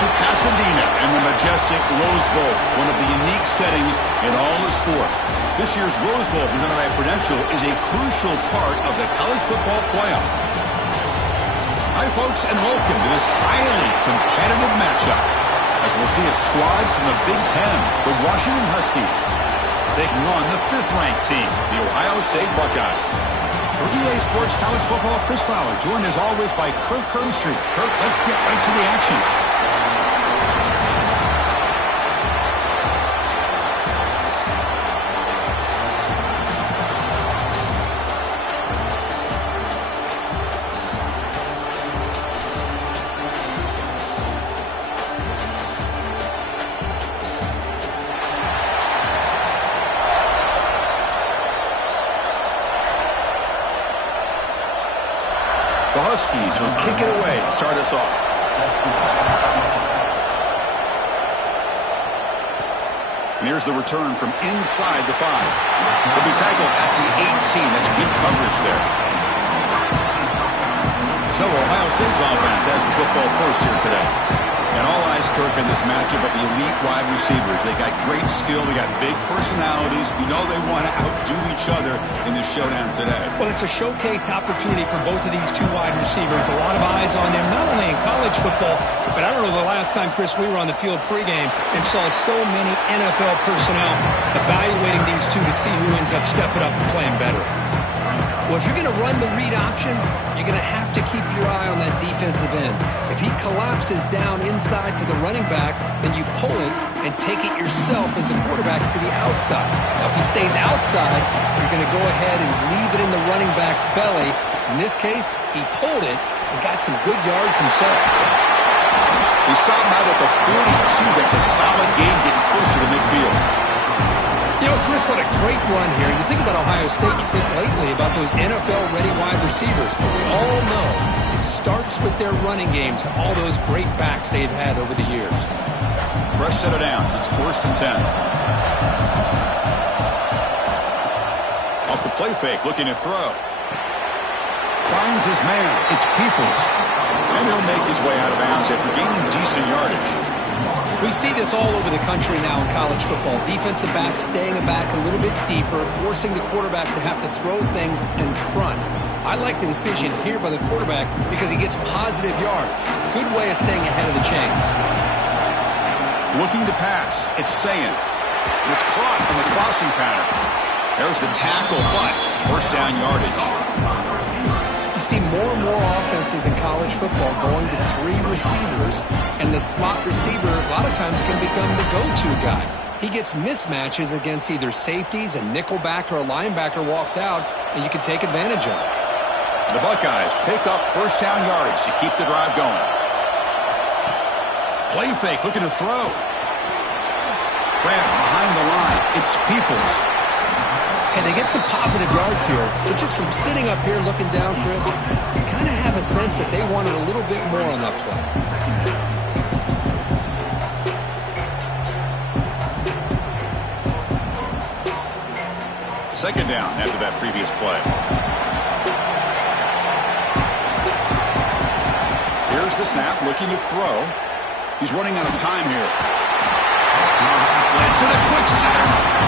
to Pasadena and the majestic Rose Bowl, one of the unique settings in all of sport. This year's Rose Bowl, presented by Prudential, is a crucial part of the college football playoff. Hi, folks, and welcome to this highly competitive matchup, as we'll see a squad from the Big Ten, the Washington Huskies, taking on the 5th-ranked team, the Ohio State Buckeyes. For EA Sports College Football, Chris Fowler, joined as always by Kirk Herbstreit. Kirk, let's get right to the action. The Huskies will kick it away to start us off. And here's the return from inside the 5. He'll be tackled at the 18. That's good coverage there. So Ohio State's offense has the football first here today. And all eyes, Kirk, in this matchup of the elite wide receivers. They got great skill. They got big personalities. You know they want to outdo each other in this showdown today. Well, it's a showcase opportunity for both of these two wide receivers. A lot of eyes on them, not only in college football, but I don't know the last time, Chris, we were on the field pregame and saw so many NFL personnel evaluating these two to see who ends up stepping up and playing better. Well, if you're going to run the read option, you're going to have to keep your eye on that defensive end. If he collapses down inside to the running back, then you pull it and take it yourself as a quarterback to the outside. Now, if he stays outside, you're going to go ahead and leave it in the running back's belly. In this case, he pulled it and got some good yards himself. He stopped out at the 42. That's a solid gain, getting closer to midfield. You know, Chris, what a great run here. You think about Ohio State, you think lately about those NFL-ready wide receivers. But we all know it starts with their running games, all those great backs they've had over the years. Fresh set of downs. It's 1st and 10. Off the play fake, looking to throw. Finds his man. It's Peoples. And he'll make his way out of bounds after gaining decent yardage. We see this all over the country now in college football. Defensive backs staying back a little bit deeper, forcing the quarterback to have to throw things in front. I like the decision here by the quarterback because he gets positive yards. It's a good way of staying ahead of the chains. Looking to pass. It's Sayin. And it's caught in the crossing pattern. There's the tackle, but 1st down yardage. You see more and more offenses in college football going to 3 receivers, and the slot receiver a lot of times can become the go-to guy. He gets mismatches against either safeties, a nickelback, or a linebacker walked out, and you can take advantage of it. The Buckeyes pick up 1st down yardage to keep the drive going. Play fake, looking to throw. Grab behind the line. It's Peoples. Hey, they get some positive yards here, but just from sitting up here looking down, Chris, you kind of have a sense that they wanted a little bit more on that play. 2nd down after that previous play. Here's the snap, looking to throw. He's running out of time here. It's in a quick sack.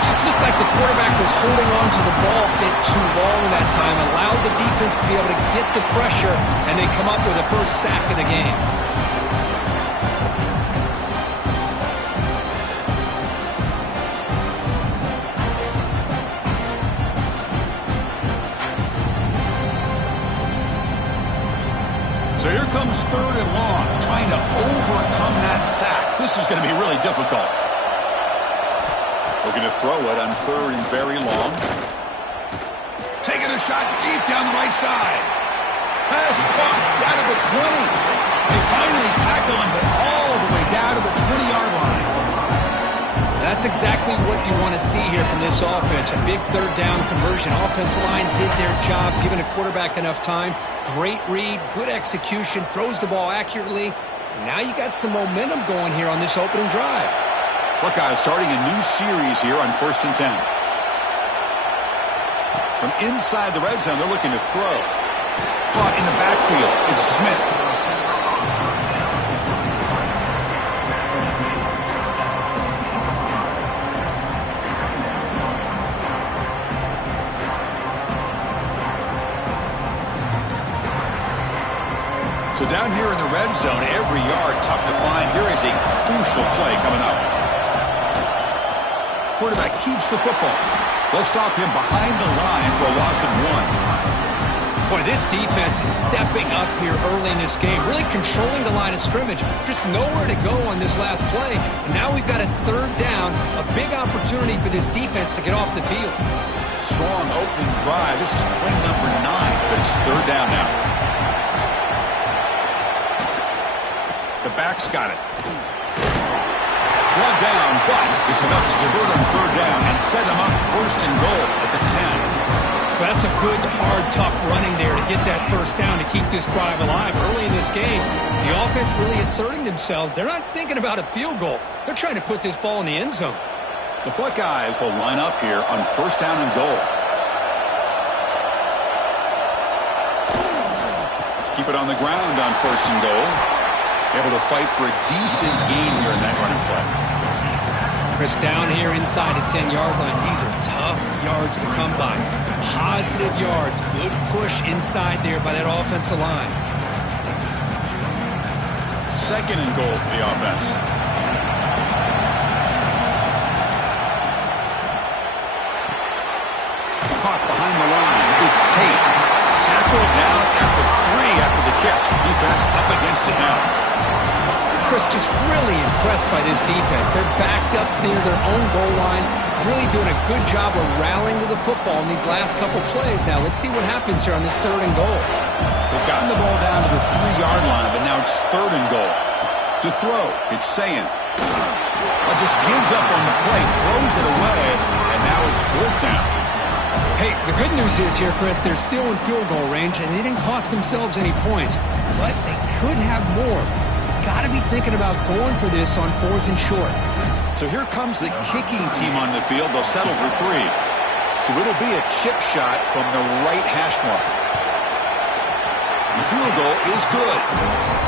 It just looked like the quarterback was holding on to the ball a bit too long that time, allowed the defense to be able to get the pressure, and they come up with a 1st sack of the game. So here comes 3rd and long, trying to overcome that sack. This is going to be really difficult. Looking to throw it on 3rd and very long. Taking a shot deep down the right side. Pass caught down at the 20. They finally tackle him, but all the way down to the 20-yard line. That's exactly what you want to see here from this offense. A big 3rd down conversion. Offensive line did their job, giving a quarterback enough time. Great read, good execution, throws the ball accurately. And now you got some momentum going here on this opening drive. Buckeyes starting a new series here on 1st and 10. From inside the red zone, they're looking to throw. Caught in the backfield. It's Smith. So down here in the red zone, every yard tough to find. Here is a crucial play coming up. Quarterback keeps the football. They'll stop him behind the line for a loss of 1. Boy, this defense is stepping up here early in this game, really controlling the line of scrimmage. Just nowhere to go on this last play. And now we've got a third down, a big opportunity for this defense to get off the field. Strong opening drive. This is play number 9, but it's third down now. The back's got it. One down, but it's enough to convert on third down and set them up first and goal at the 10. That's a good, hard, tough running there to get that first down to keep this drive alive. Early in this game, the offense really asserting themselves. They're not thinking about a field goal. They're trying to put this ball in the end zone. The Buckeyes will line up here on first down and goal. Keep it on the ground on first and goal. Able to fight for a decent gain here in that running play. Chris, down here inside the 10-yard line, these are tough yards to come by. Positive yards, good push inside there by that offensive line. Second and goal for the offense. Caught behind the line. It's Tate. Tackled down at the 3 after the catch. Defense up against it now. Chris, just really impressed by this defense. They're backed up near their own goal line, really doing a good job of rallying to the football in these last couple plays. Now, let's see what happens here on this third and goal. They've gotten the ball down to the 3-yard line, but now it's third and goal. To throw, it's Sayin. Just gives up on the play, throws it away, and now it's fourth down. Hey, the good news is here, Chris, they're still in field goal range, and they didn't cost themselves any points, but they could have more. Got to be thinking about going for this on fourth and short. So here comes the kicking team on the field. They'll settle for 3. So it'll be a chip shot from the right hash mark. The field goal is good.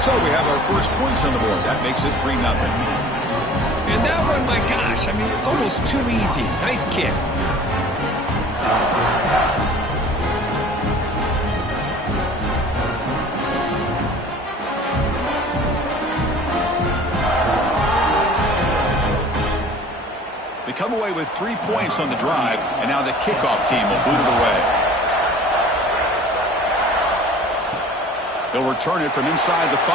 So we have our first points on the board. That makes it 3-0. And that one, my gosh, I mean, it's almost too easy. Nice kick. They come away with 3 points on the drive, and now the kickoff team will boot it away. They'll return it from inside the 5.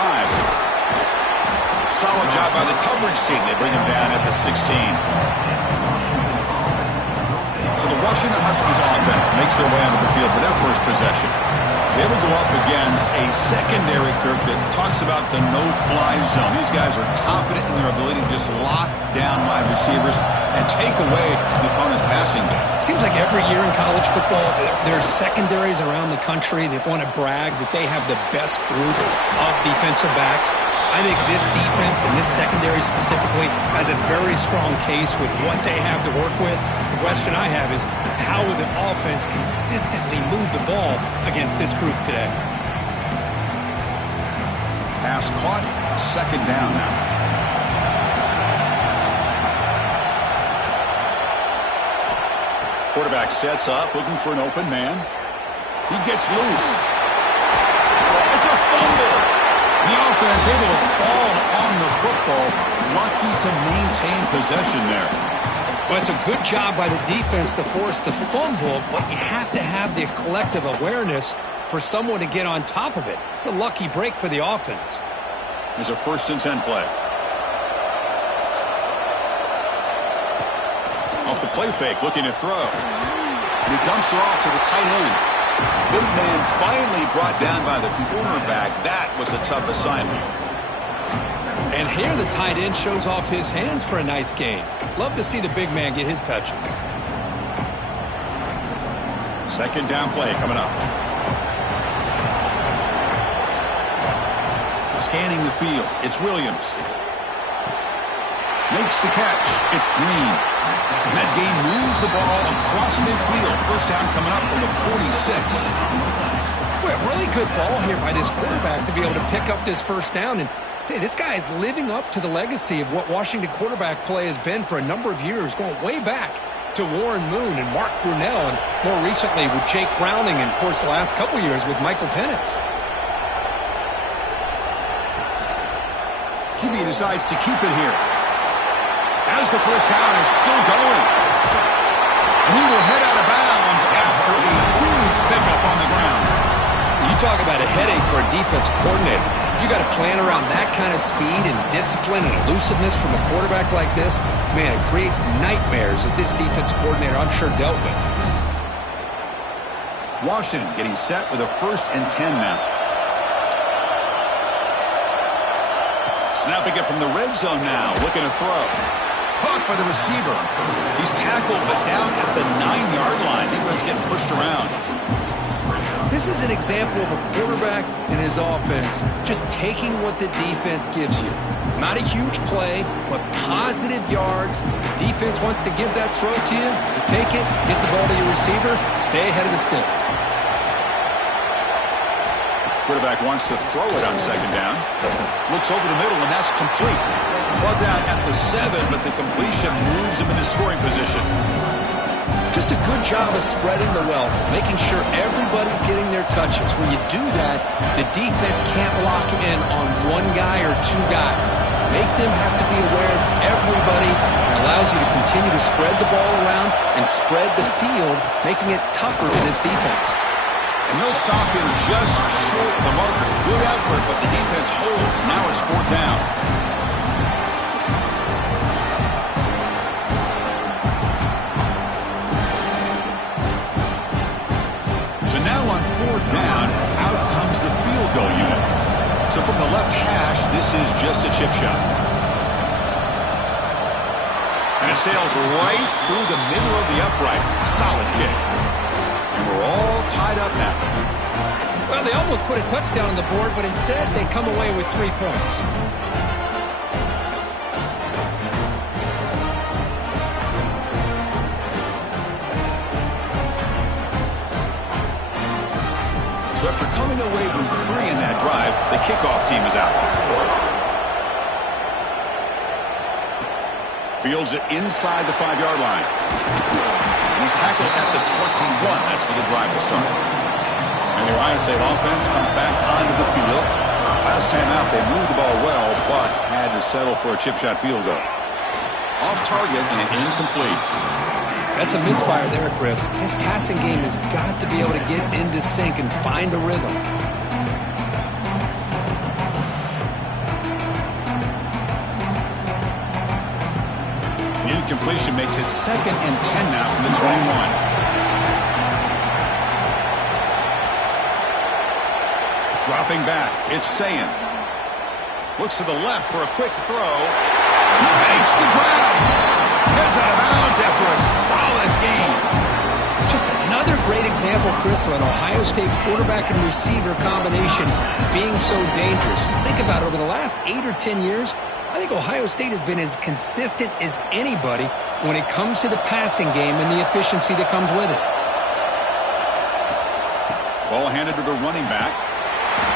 Solid job by the coverage team. They bring him down at the 16. So the Washington Huskies offense makes their way onto the field for their first possession. They will go up against a secondary, Kirk, that talks about the no-fly zone. These guys are confident in their ability to just lock down wide receivers and take away the opponent's passing game. Seems like every year in college football, there's secondaries around the country that want to brag that they have the best group of defensive backs. I think this defense and this secondary specifically has a very strong case with what they have to work with. The question I have is, how will the offense consistently move the ball against this group today? Pass caught, second down now. Quarterback sets up, looking for an open man. He gets loose. It's a fumble. The offense able to fall on the football, lucky to maintain possession there. Well, it's a good job by the defense to force the fumble, but you have to have the collective awareness for someone to get on top of it. It's a lucky break for the offense. Here's a 1st and 10 play. Off the play fake, looking to throw. And he dumps it off to the tight end. Big man finally brought down by the cornerback. That was a tough assignment. And here the tight end shows off his hands for a nice gain. Love to see the big man get his touches. Second down play coming up. Scanning the field. It's Williams. Makes the catch. It's Green. And that game moves the ball across midfield. First down coming up from the 46. Well, really good ball here by this quarterback to be able to pick up this first down. And hey, this guy is living up to the legacy of what Washington quarterback play has been for a number of years, going way back to Warren Moon and Mark Brunell, and more recently with Jake Browning, and, of course, the last couple years with Michael Penix. decides to keep it here. As the first down is still going. And he will head out of bounds after a huge pickup on the ground. You talk about a headache for a defensive coordinator. You got to plan around that kind of speed and discipline and elusiveness from a quarterback like this. Man, it creates nightmares that this defensive coordinator, I'm sure, dealt with. Washington getting set with a 1st and 10 now. Snapping it from the red zone now. Looking to throw. Caught by the receiver. He's tackled, but down at the 9-yard line. Defense getting pushed around. This is an example of a quarterback and his offense just taking what the defense gives you. Not a huge play, but positive yards. The defense wants to give that throw to you. You take it, get the ball to your receiver, stay ahead of the sticks. Quarterback wants to throw it on 2nd down. Looks over the middle, and that's complete. Brought down at the 7, but the completion moves him into scoring position. Just a good job of spreading the wealth, making sure everybody's getting their touches. When you do that, the defense can't lock in on one guy or 2 guys. Make them have to be aware of everybody. It allows you to continue to spread the ball around and spread the field, making it tougher for this defense. And they'll stop him just short of the marker. Good effort, but the defense holds. Now it's 4th down. So now on 4th down, out comes the field goal unit. So from the left hash, this is just a chip shot. And it sails right through the middle of the uprights. Solid kick. And we're all tied up now. Well, they almost put a touchdown on the board, but instead they come away with 3 points. So after coming away with 3 in that drive, the kickoff team is out. Fields it inside the 5-yard line. He's tackled at the 21. That's where the drive will start. And the Ohio State offense comes back onto the field. Last time out, they moved the ball well, but had to settle for a chip shot field goal. Off target and incomplete. That's a misfire there, Chris. This passing game has got to be able to get into sync and find a rhythm. The incompletion makes it 2nd and 10 now from the 21. Dropping back, it's Sayin. Looks to the left for a quick throw. He makes the grab. Heads out of bounds after a solid game. Just another great example, Chris, of an Ohio State quarterback and receiver combination being so dangerous. Think about it, over the last 8 or 10 years, I think Ohio State has been as consistent as anybody when it comes to the passing game and the efficiency that comes with it. Ball handed to the running back.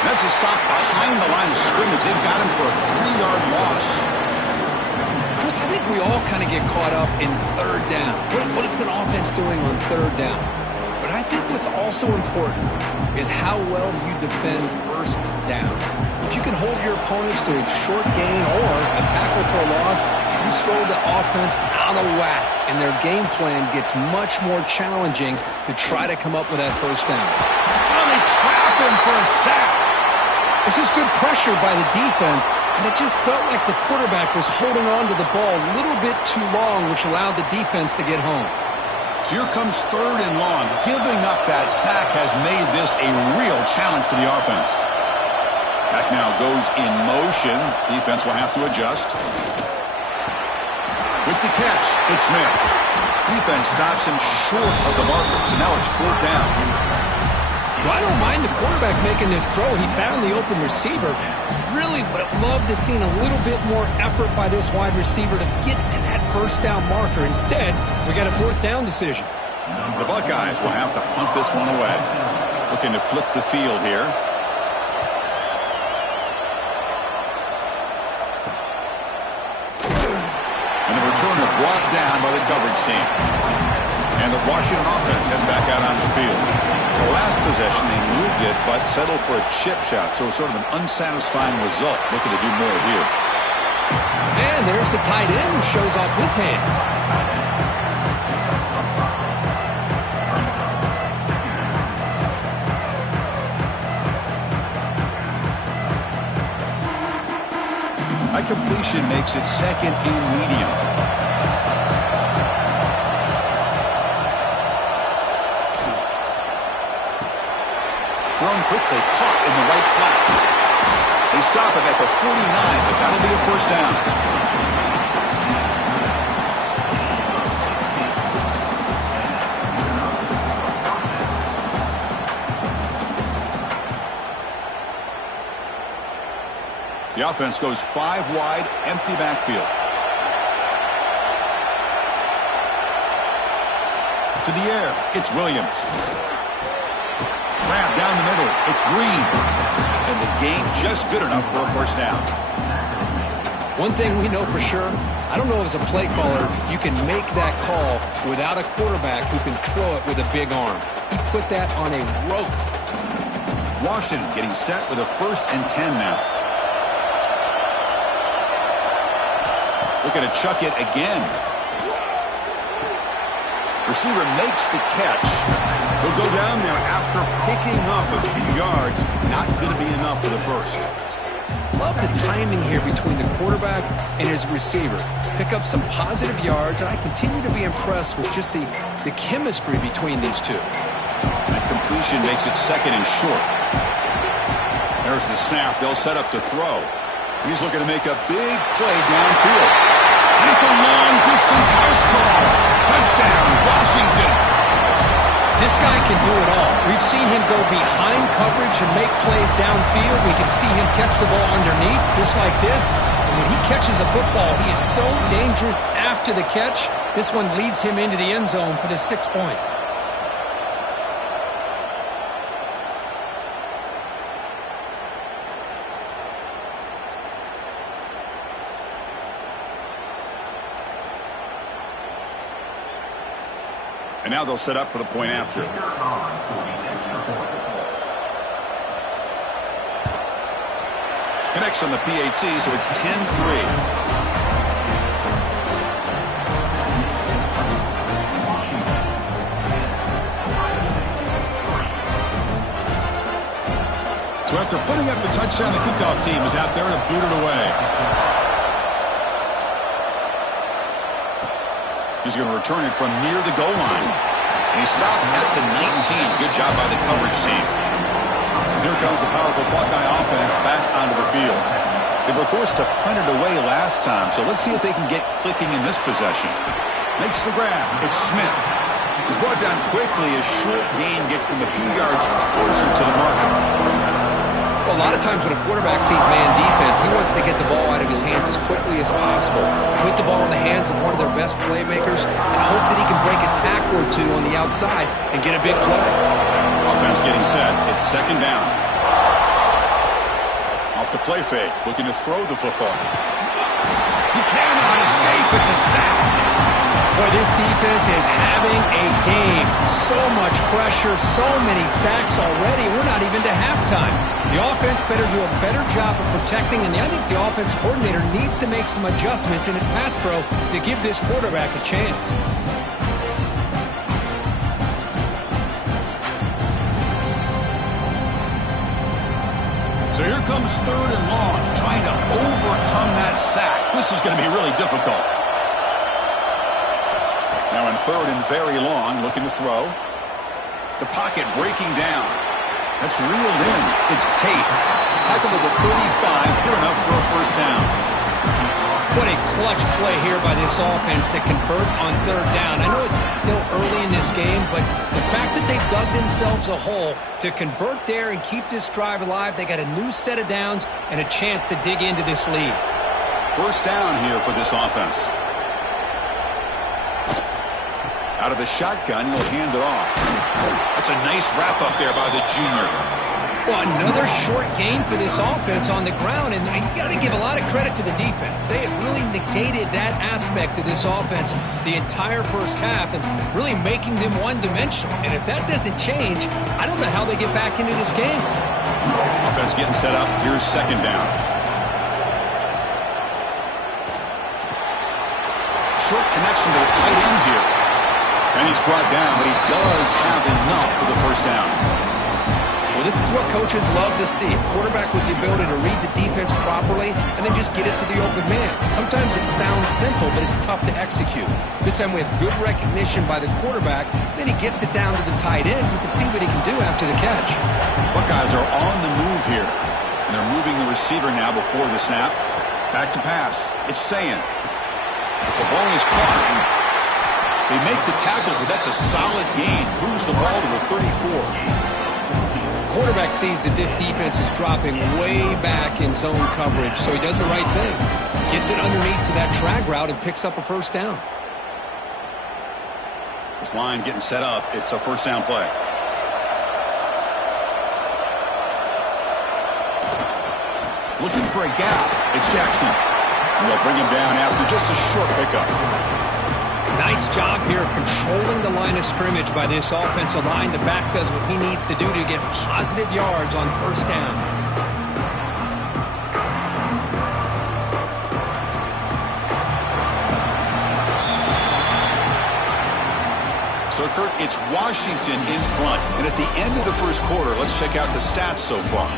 That's a stop behind the line of scrimmage. They've got him for a 3-yard loss. Chris, I think we all kind of get caught up in 3rd down. What is an offense doing on 3rd down? But I think what's also important is how well you defend 1st down. If you can hold your opponents to a short gain or a tackle for a loss, you throw the offense out of whack, and their game plan gets much more challenging to try to come up with that 1st down. Well, they trap him for a sack. This is good pressure by the defense, but it just felt like the quarterback was holding on to the ball a little bit too long, which allowed the defense to get home. So here comes 3rd and long. Giving up that sack has made this a real challenge for the offense. Back now goes in motion. Defense will have to adjust. With the catch, it's Smith. Defense stops him short of the marker, so now it's 4th down. Well, I don't mind the quarterback making this throw. He found the open receiver. Really would have loved to seen a little bit more effort by this wide receiver to get to that 1st down marker. Instead, we got a 4th down decision. The Buckeyes will have to punt this one away. Looking to flip the field here. And the returner brought down by the coverage team. And the Washington offense heads back out onto the field. The last possession, they moved it, but settled for a chip shot, so sort of an unsatisfying result. Looking to do more here. And there's the tight end who shows off his hands. High completion makes it second and medium. Thrown quickly, caught in the right flat. They stop him at the 49, but that'll be a first down. The offense goes 5 wide, empty backfield. To the air, it's Williams. Grab down the middle, it's Green. And the gain just good enough for a first down. One thing we know for sure, I don't know as a play caller, you can make that call without a quarterback who can throw it with a big arm. He put that on a rope. Washington getting set with a 1st and 10 now. Looking to chuck it again. Receiver makes the catch. He'll go down there after picking up a few yards. Not going to be enough for the first. Love the timing here between the quarterback and his receiver. Pick up some positive yards, and I continue to be impressed with just the chemistry between these two. That completion makes it second and short. There's the snap. They'll set up to throw. He's looking to make a big play downfield. And it's a long-distance house call. Touchdown, Washington. This guy can do it all. We've seen him go behind coverage and make plays downfield. We can see him catch the ball underneath, just like this. And when he catches a football, he is so dangerous after the catch. This one leads him into the end zone for the 6 points. And now they'll set up for the point after. Connects on the PAT, so it's 10-3. So after putting up the touchdown, the kickoff team is out there to boot it away. He's going to return it from near the goal line. And he stopped at the 19. Good job by the coverage team. And here comes the powerful Buckeye offense back onto the field. They were forced to punt it away last time, so let's see if they can get clicking in this possession. Makes the grab. It's Smith. He's brought down quickly. A short gain gets them a few yards closer to the marker. Well, a lot of times when a quarterback sees man defense, he wants to get the ball out of his hands as quickly as possible, put the ball in the hands of one of their best playmakers, and hope that he can break a tackle or two on the outside and get a big play. Offense getting set. It's second down. Off the play fake, looking to throw the football. He cannot escape. It's a sack. Boy, this defense is having a game. So much pressure, so many sacks already. We're not even to halftime. The offense better do a better job of protecting, and I think the offense coordinator needs to make some adjustments in his pass pro to give this quarterback a chance. So here comes 3rd and long, trying to overcome that sack. This is going to be really difficult. Now in 3rd and very long, looking to throw. The pocket breaking down. That's reeled in. It's Tate. Tackled at the 35. Good enough for a first down. What a clutch play here by this offense to convert on 3rd down. I know it's still early in this game, but the fact that they've dug themselves a hole to convert there and keep this drive alive, they got a new set of downs and a chance to dig into this lead. First down here for this offense. Out of the shotgun, he'll hand it off. That's a nice wrap up there by the junior. Well, another short gain for this offense on the ground, and you got to give a lot of credit to the defense. They have really negated that aspect of this offense the entire first half and really making them one-dimensional. And if that doesn't change, I don't know how they get back into this game. Offense getting set up. Here's second down. short connection to the tight end here. And he's brought down, but he does have enough for the first down. Well, this is what coaches love to see. A quarterback with the ability to read the defense properly and then just get it to the open man. Sometimes it sounds simple, but it's tough to execute. This time we have good recognition by the quarterback. Then he gets it down to the tight end. You can see what he can do after the catch. Buckeyes are on the move here. And they're moving the receiver now before the snap. Back to pass. It's Sayin. The ball is caught. They make the tackle, but that's a solid gain. Moves the ball to the 34. Quarterback sees that this defense is dropping way back in zone coverage, so he does the right thing. Gets it underneath to that drag route and picks up a first down. This line getting set up. It's a first down play. Looking for a gap. It's Jackson. And they'll bring him down after just a short pickup. Nice job here of controlling the line of scrimmage by this offensive line. The back does what he needs to do to get positive yards on first down. So, Kirk, it's Washington in front. And at the end of the first quarter, let's check out the stats so far.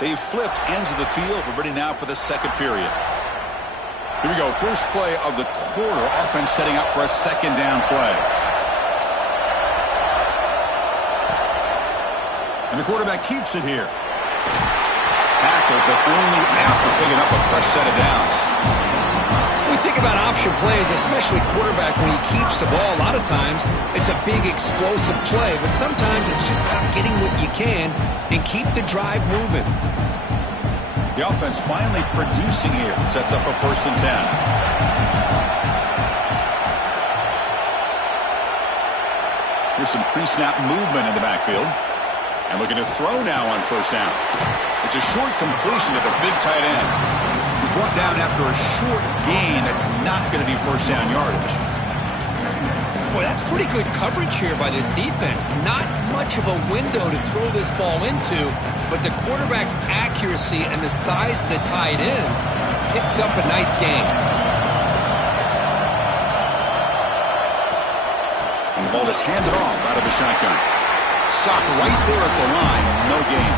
They've flipped ends of the field. We're ready now for the second period. Here we go. First play of the quarter. Offense setting up for a second down play. And the quarterback keeps it here. Tackle, but only after picking up a fresh set of downs. When we think about option plays, especially quarterback, when he keeps the ball, a lot of times it's a big explosive play, but sometimes it's just about getting what you can and keep the drive moving. The offense finally producing here. Sets up a 1st and 10. Here's some pre-snap movement in the backfield. And looking to throw now on first down. It's a short completion to the big tight end. He's brought down after a short gain that's not going to be first down yardage. Boy, that's pretty good coverage here by this defense. Not much of a window to throw this ball into, but the quarterback's accuracy and the size of the tight end picks up a nice gain. And the ball is handed off out of the shotgun. Stopped right there at the line, no gain.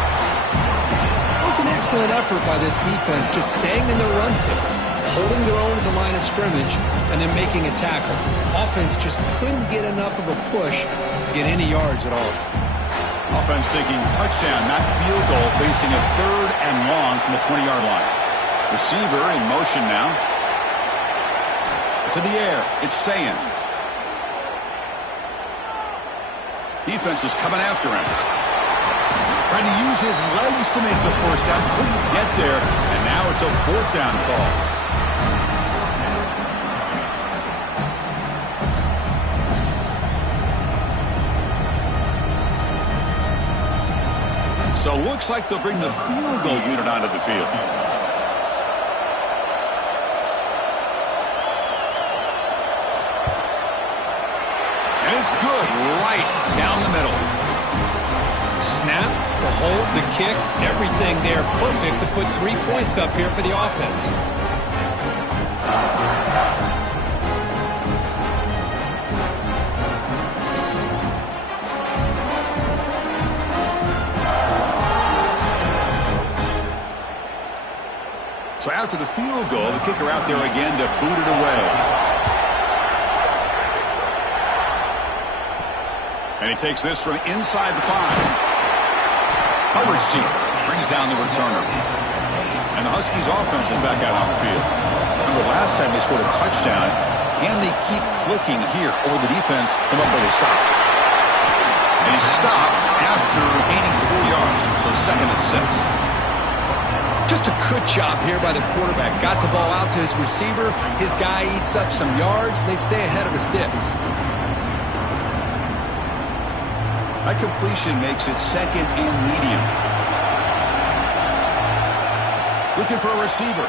It was an excellent effort by this defense, just staying in their run fits, holding their own at the line of scrimmage, and then making a tackle. Offense just couldn't get enough of a push to get any yards at all. Offense thinking touchdown, not field goal, facing a 3rd and long from the 20-yard line. Receiver in motion now. To the air, it's Sayin. Defense is coming after him. Trying to use his legs to make the first down. Couldn't get there, and now it's a 4th down call. So looks like they'll bring the field goal unit onto the field. And it's good, right down the middle. Snap, the hold, the kick, everything there perfect to put 3 points up here for the offense. So after the field goal, the kicker out there again to boot it away. And he takes this from inside the 5. Coverage team brings down the returner. And the Huskies offense is back out on the field. Remember last time they scored a touchdown. Can they keep clicking here, or will the defense come up with a stop? And he stopped after gaining 4 yards, so 2nd and 6. Just a good job here by the quarterback. Got the ball out to his receiver. His guy eats up some yards, and they stay ahead of the sticks. That completion makes it 2nd and medium. Looking for a receiver.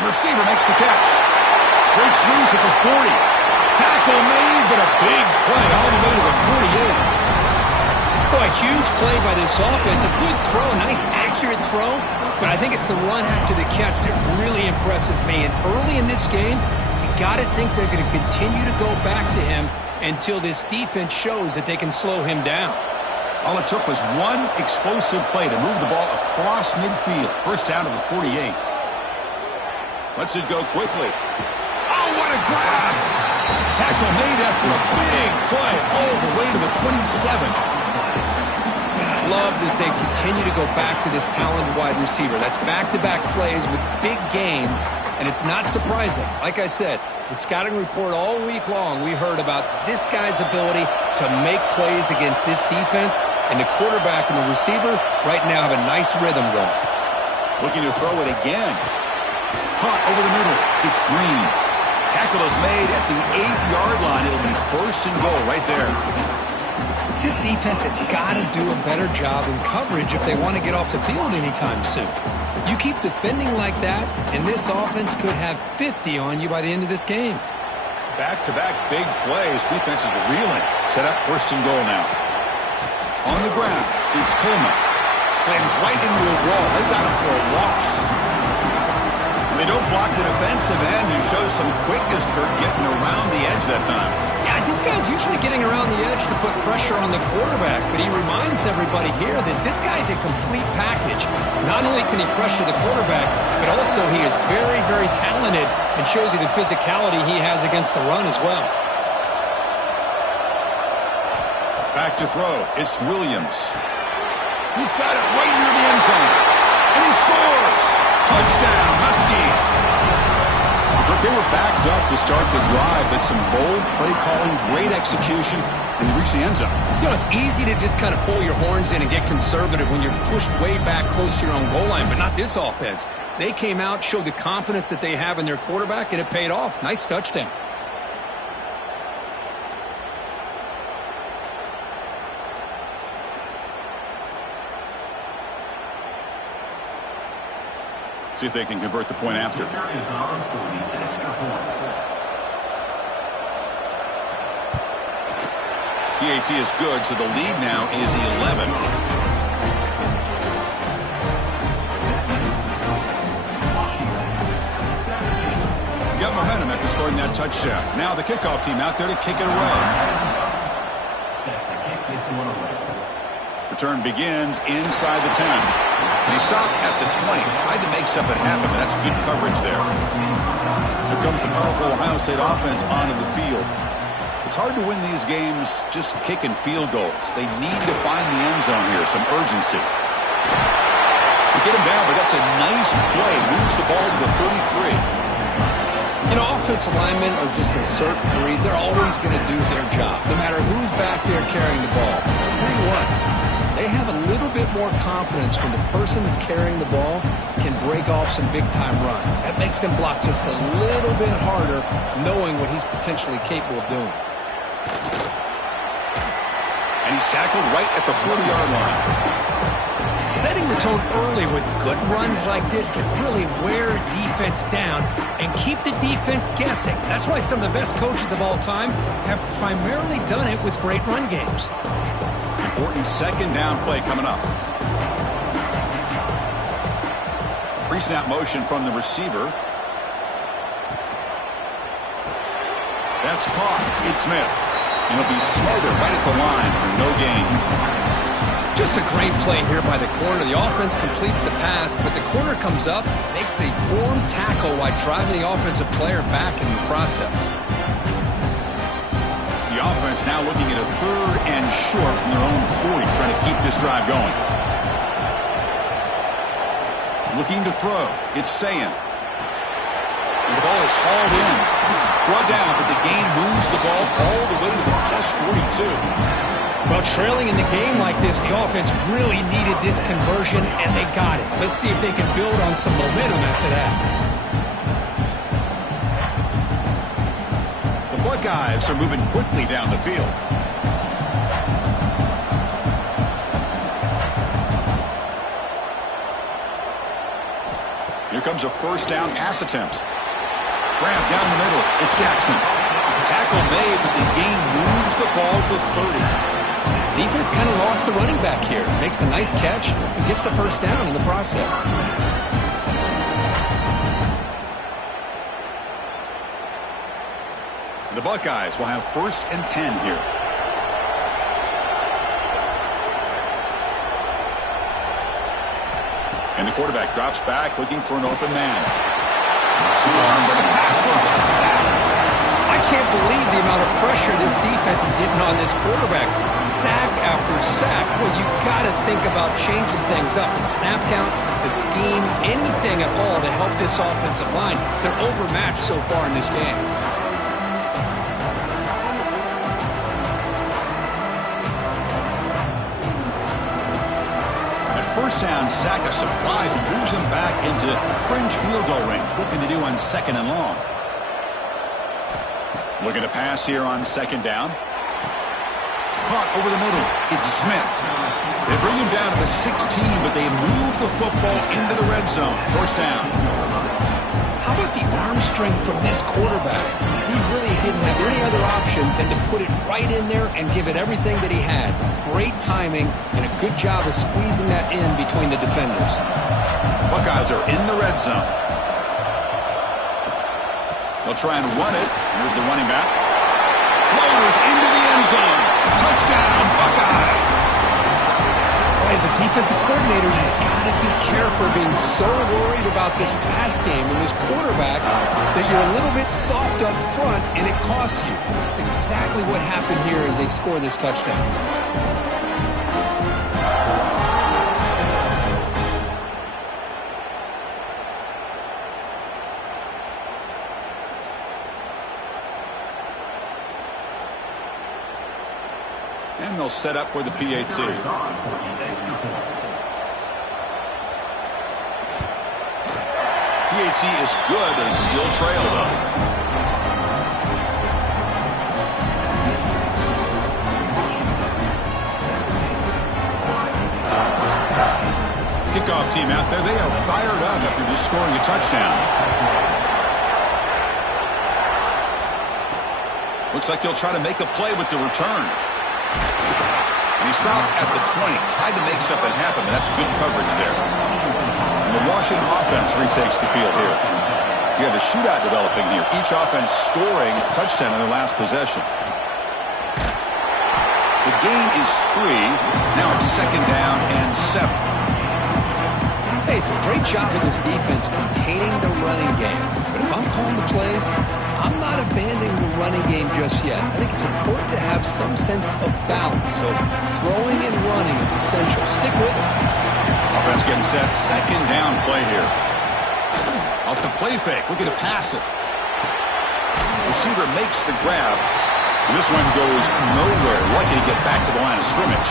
The receiver makes the catch. Breaks loose at the 40. Tackle made, but a big play all the way to the 48. Oh, a huge play by this offense. A good throw, a nice accurate throw. But I think it's the run after the catch that really impresses me. And early in this game, you got to think they're going to continue to go back to him until this defense shows that they can slow him down. All it took was one explosive play to move the ball across midfield. First down to the 48. Lets it go quickly. Oh, what a grab! Tackle made after a big play all the way to the 27. Love that they continue to go back to this talented wide receiver. That's back-to-back plays with big gains, and it's not surprising. Like I said, the scouting report all week long, we heard about this guy's ability to make plays against this defense, and the quarterback and the receiver right now have a nice rhythm going. Looking to throw it again. Caught over the middle. It's Green. Tackle is made at the 8-yard line. It'll be first and goal right there. This defense has got to do a better job in coverage if they want to get off the field anytime soon. You keep defending like that, and this offense could have 50 on you by the end of this game. Back-to-back big plays. Defense is reeling. Set up first and goal now. On the ground, it's Tillman. Slams right into a wall. They've got him for a loss. They don't block the defensive end, who shows some quickness, Kirk, getting around the edge that time. Yeah, this guy's usually getting around the edge to put pressure on the quarterback, but he reminds everybody here that this guy's a complete package. Not only can he pressure the quarterback, but also he is very, very talented and shows you the physicality he has against the run as well. Back to throw. It's Williams. He's got it right near the end zone. And he scores! Touchdown, Huskies! But they were backed up to start the drive, but some bold play calling, great execution, and they reached the end zone. You know, it's easy to just kind of pull your horns in and get conservative when you're pushed way back close to your own goal line, but not this offense. They came out, showed the confidence that they have in their quarterback, and it paid off. Nice touchdown. See if they can convert the point after. PAT is good, so the lead now is 11. Got momentum after scoring that touchdown. Now the kickoff team out there to kick it away. Return begins inside the 10. They stop at the 20. Tried to make something happen, but that's good coverage there. Here comes the powerful Ohio State offense onto the field. It's hard to win these games just kicking field goals. They need to find the end zone here, some urgency. They get him down, but that's a nice play. Moves the ball to the 33. You know, offensive linemen are just a certain breed. They're always going to do their job, no matter who's back there carrying the ball. I'll tell you what. They have a little bit more confidence when the person that's carrying the ball can break off some big-time runs. That makes them block just a little bit harder, knowing what he's potentially capable of doing. And he's tackled right at the 40-yard line. Setting the tone early with good runs like this can really wear a defense down and keep the defense guessing. That's why some of the best coaches of all time have primarily done it with great run games. Important second down play coming up. Pre-snap motion from the receiver. That's caught. It's Smith. And he'll be smothered right at the line for no gain. Just a great play here by the corner. The offense completes the pass, but the corner comes up, makes a form tackle while driving the offensive player back in the process. The offense now looking at a third and short from their own 40, trying to keep this drive going. Looking to throw. It's Sayin. And the ball is hauled in. Brought down, but the gain moves the ball all the way to the plus 42. Well, trailing in the game like this, the offense really needed this conversion, and they got it. Let's see if they can build on some momentum after that. Buckeyes are moving quickly down the field. Here comes a first down pass attempt. Graham down the middle. It's Jackson. Tackle made, but the gain moves the ball to 30. Defense kind of lost the running back here. Makes a nice catch and gets the first down in the process. The Buckeyes will have 1st and 10 here. And the quarterback drops back looking for an open man. Swarmed by the pass rush. Sack. I can't believe the amount of pressure this defense is getting on this quarterback. Sack after sack. Well, you got to think about changing things up. The snap count, the scheme, anything at all to help this offensive line. They're overmatched so far in this game. First down, sack a surprise and moves him back into fringe field goal range. What can they do on 2nd and long? Looking to pass here on 2nd down. Caught over the middle. It's Smith. They bring him down to the 16, but they move the football into the red zone. 1st down. How about the arm strength from this quarterback? He really didn't have any other option than to put it right in there and give it everything that he had. Great timing and a good job of squeezing that in between the defenders. Buckeyes are in the red zone. They'll try and run it. Here's the running back. Floaters into the end zone. Touchdown, Buckeyes. As a defensive coordinator, you got to be careful being so worried about this pass game and this quarterback that you're a little bit soft up front and it costs you. It's exactly what happened here as they score this touchdown. And they'll set up for the PAT. PAT is good, but still trail though. Kickoff team out there. They are fired up after just scoring a touchdown. Looks like he'll try to make a play with the return. And he stopped at the 20. Tried to make something happen, but that's good coverage there. And the Washington offense retakes the field here. You have a shootout developing here. Each offense scoring a touchdown in their last possession. The gain is 3. Now it's 2nd down and 7. Hey, it's a great job of this defense containing the running game. But if I'm calling the plays, I'm not abandoning the running game just yet. I think it's important to have some sense of balance. So throwing and running is essential. Stick with it. Offense getting set. 2nd down play here. Off the play fake. Looking to pass it. Receiver makes the grab. And this one goes nowhere. Lucky to get back to the line of scrimmage.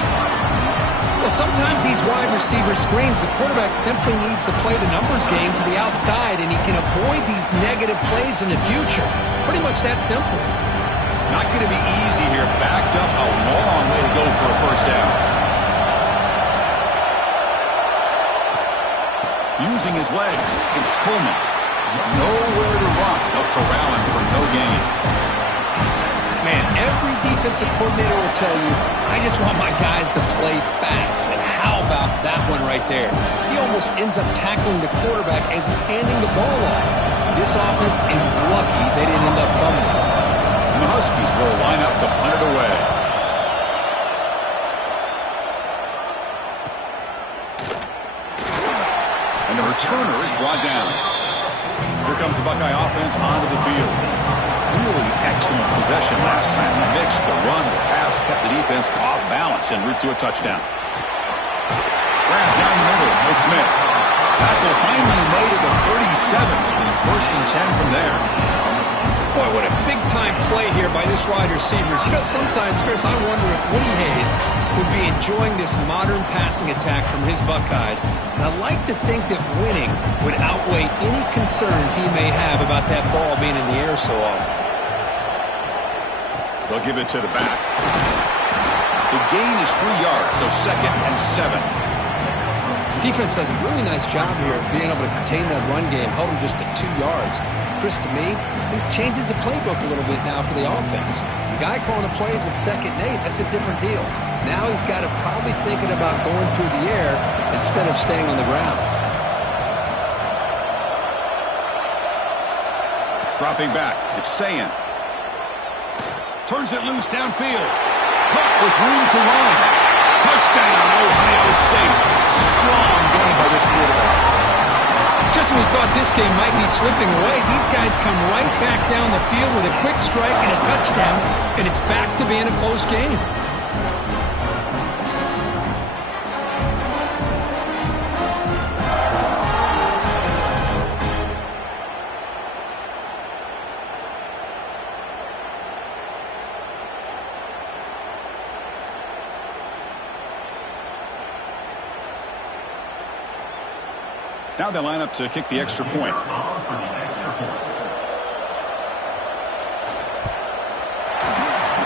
Well, sometimes these wide receiver screens, the quarterback simply needs to play the numbers game to the outside, and he can avoid these negative plays in the future. Pretty much that simple. Not going to be easy here. Backed up a long way to go for a 1st down. Using his legs, it's Coleman. Nowhere to run. They'll corral him for no gain. Man, every defensive coordinator will tell you, I just want my guys to play fast. And how about that one right there? He almost ends up tackling the quarterback as he's handing the ball off. This offense is lucky they didn't end up fumbling. And the Huskies will line up to punt it away. And the returner is brought down. Here comes the Buckeye offense onto the field. Really excellent possession last time. The mix, the run, the pass kept the defense off balance en route to a touchdown. Grab down the middle. It's Smith. Tackle finally made at the 37. 1st and 10 from there. Boy, what a big-time play here by this wide receivers. You know, sometimes, Chris, I wonder if Woody Hayes would be enjoying this modern passing attack from his Buckeyes. And I like to think that winning would outweigh any concerns he may have about that ball being in the air so often. They'll give it to the back. The gain is 3 yards, so 2nd and 7. Defense does a really nice job here of being able to contain that run game, held him just at 2 yards. Chris, to me, this changes the playbook a little bit now for the offense. The guy calling the plays at 2nd and 8, that's a different deal. Now he's got to probably thinking about going through the air instead of staying on the ground. Dropping back, it's Sayan. Turns it loose downfield. Caught with room to run. Touchdown, Ohio State. Strong game by this quarterback. Just when we thought this game might be slipping away, these guys come right back down the field with a quick strike and a touchdown, and it's back to being a close game. Now they line up to kick the extra point.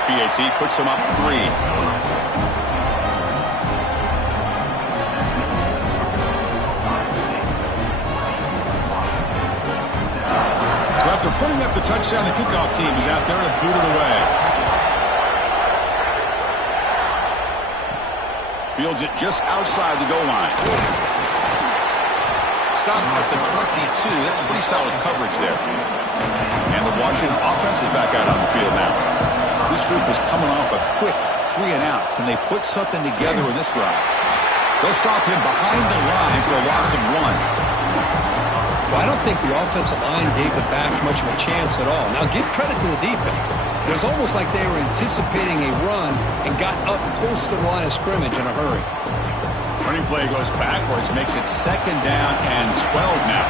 PAT puts them up 3. So after putting up the touchdown, the kickoff team is out there to boot it away. Fields it just outside the goal line. Stop at the 22. That's pretty solid coverage there. And the Washington offense is back out on the field now. This group is coming off a quick 3 and out. Can they put something together with this drive? They'll stop him behind the line for a loss of 1. Well, I don't think the offensive line gave the back much of a chance at all. Now, give credit to the defense. It was almost like they were anticipating a run and got up close to the line of scrimmage in a hurry. Running play goes backwards, makes it 2nd down and 12 now.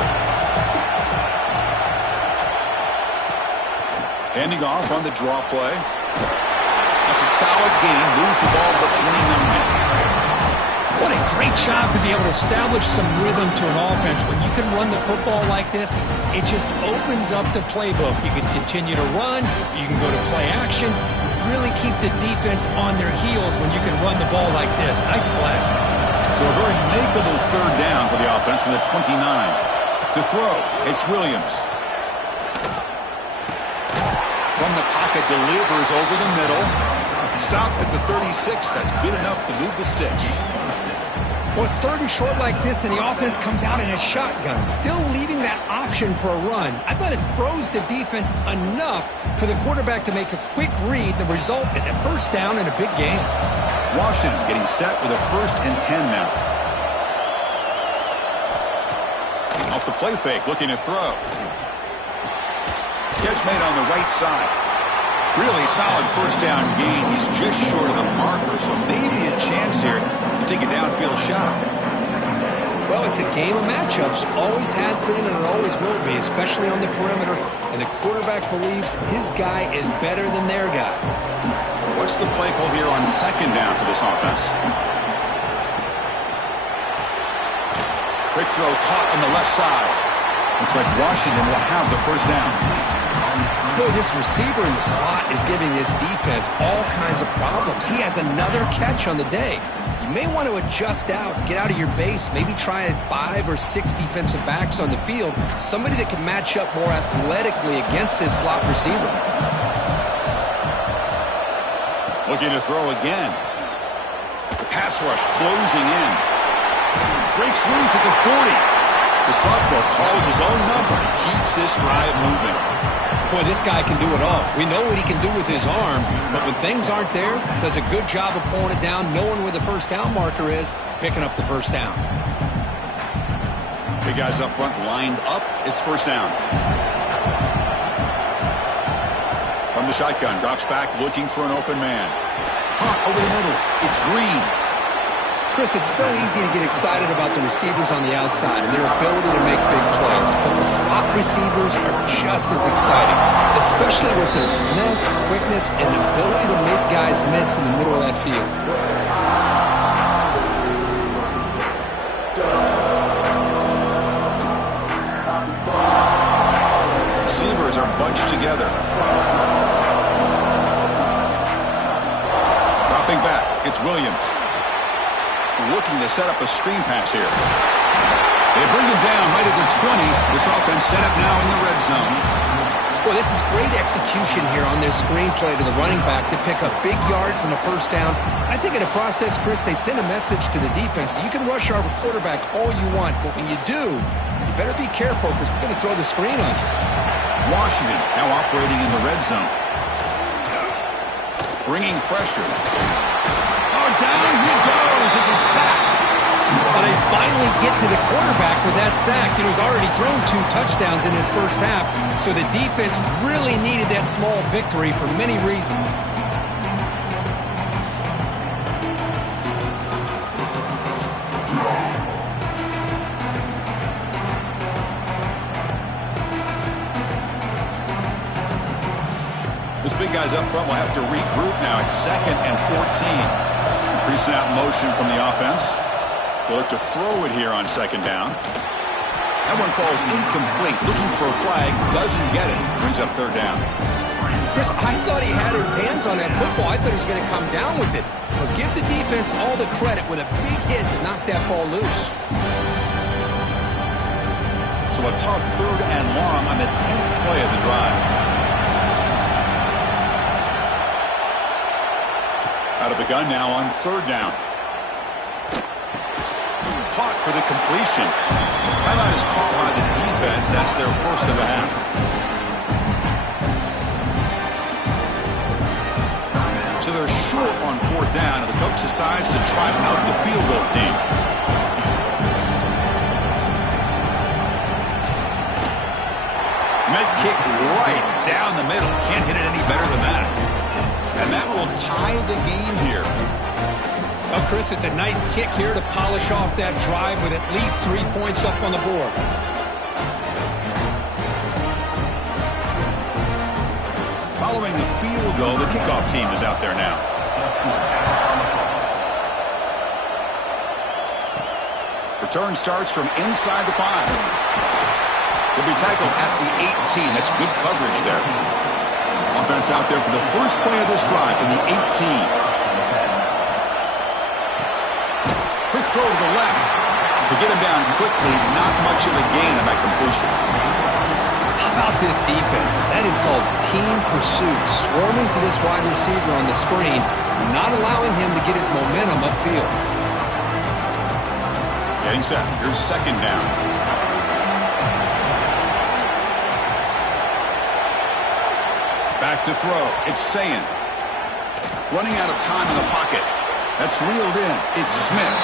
Handing off on the draw play. That's a solid gain. Moves the ball to the 29. What a great job to be able to establish some rhythm to an offense. When you can run the football like this, it just opens up the playbook. You can continue to run. You can go to play action. You really keep the defense on their heels when you can run the ball like this. Nice play. So a very makeable 3rd down for the offense from the 29. To throw, it's Williams. From the pocket, delivers over the middle. Stop at the 36. That's good enough to move the sticks. Well, it's 3rd and short like this, and the offense comes out in a shotgun, still leaving that option for a run. I thought it throws the defense enough for the quarterback to make a quick read. The result is a 1st down in a big game. Washington getting set with a 1st and 10 now. Off the play fake, looking to throw. Catch made on the right side. Really solid 1st down gain. He's just short of the marker, so maybe a chance here to take a downfield shot. Well, it's a game of matchups. Always has been and it always will be, especially on the perimeter. And the quarterback believes his guy is better than their guy. What's the play call here on 2nd down for this offense? Quick throw caught on the left side. Looks like Washington will have the 1st down. Boy, this receiver in the slot is giving this defense all kinds of problems. He has another catch on the day. You may want to adjust out, get out of your base, maybe try 5 or 6 defensive backs on the field, somebody that can match up more athletically against this slot receiver. Looking to throw again. The pass rush closing in. Breaks loose at the 40. The sophomore calls his own number and keeps this drive moving. Boy, this guy can do it all. We know what he can do with his arm, but when things aren't there, does a good job of pulling it down, knowing where the 1st down marker is, picking up the 1st down. Big guys up front lined up. It's 1st down. From the shotgun, drops back looking for an open man. Caught over the middle. It's Green. Chris, it's so easy to get excited about the receivers on the outside and their ability to make big plays, but the slot receivers are just as exciting, especially with their finesse, quickness, and ability to make guys miss in the middle of that field. Receivers are bunched together. Dropping back, it's Williams. Looking to set up a screen pass here. They bring him down right at the 20. This offense set up now in the red zone. Well, this is great execution here on this screenplay to the running back to pick up big yards on the first down. I think in the process, Chris, they send a message to the defense. You can rush our quarterback all you want, but when you do, you better be careful because we're going to throw the screen on you. Washington now operating in the red zone. Bringing pressure. Oh, down he goes. It's a sack. Well, they finally get to the quarterback with that sack. You know, he's already thrown 2 touchdowns in his first half, so the defense really needed that small victory for many reasons. This big guy's up front will have to regroup now. It's 2nd and 14. Increasing out motion from the offense. They'll look to throw it here on 2nd down. That one falls incomplete. Looking for a flag. Doesn't get it. Brings up 3rd down. Chris, I thought he had his hands on that football. I thought he was going to come down with it. But give the defense all the credit with a big hit to knock that ball loose. So a tough 3rd and long on the 10th play of the drive. Out of the gun now on 3rd down. Caught for the completion. Timeout is called by the defense. That's their first of the half. So they're short on 4th down, and the coach decides to try out the field goal team. Med kick right down the middle. Can't hit it any better than that. And that will tie the game here. Well, Chris, it's a nice kick here to polish off that drive with at least 3 points up on the board. Following the field goal, the kickoff team is out there now. Return starts from inside the 5. Will be tackled at the 18. That's good coverage there. Offense out there for the first play of this drive from the 18. Quick throw to the left. To get him down quickly, not much of a gain on that completion. How about this defense? That is called team pursuit. Swarming to this wide receiver on the screen, not allowing him to get his momentum upfield. Getting set. Here's 2nd down. Back to throw. It's Sayin. Running out of time in the pocket. That's reeled in. It's Smith.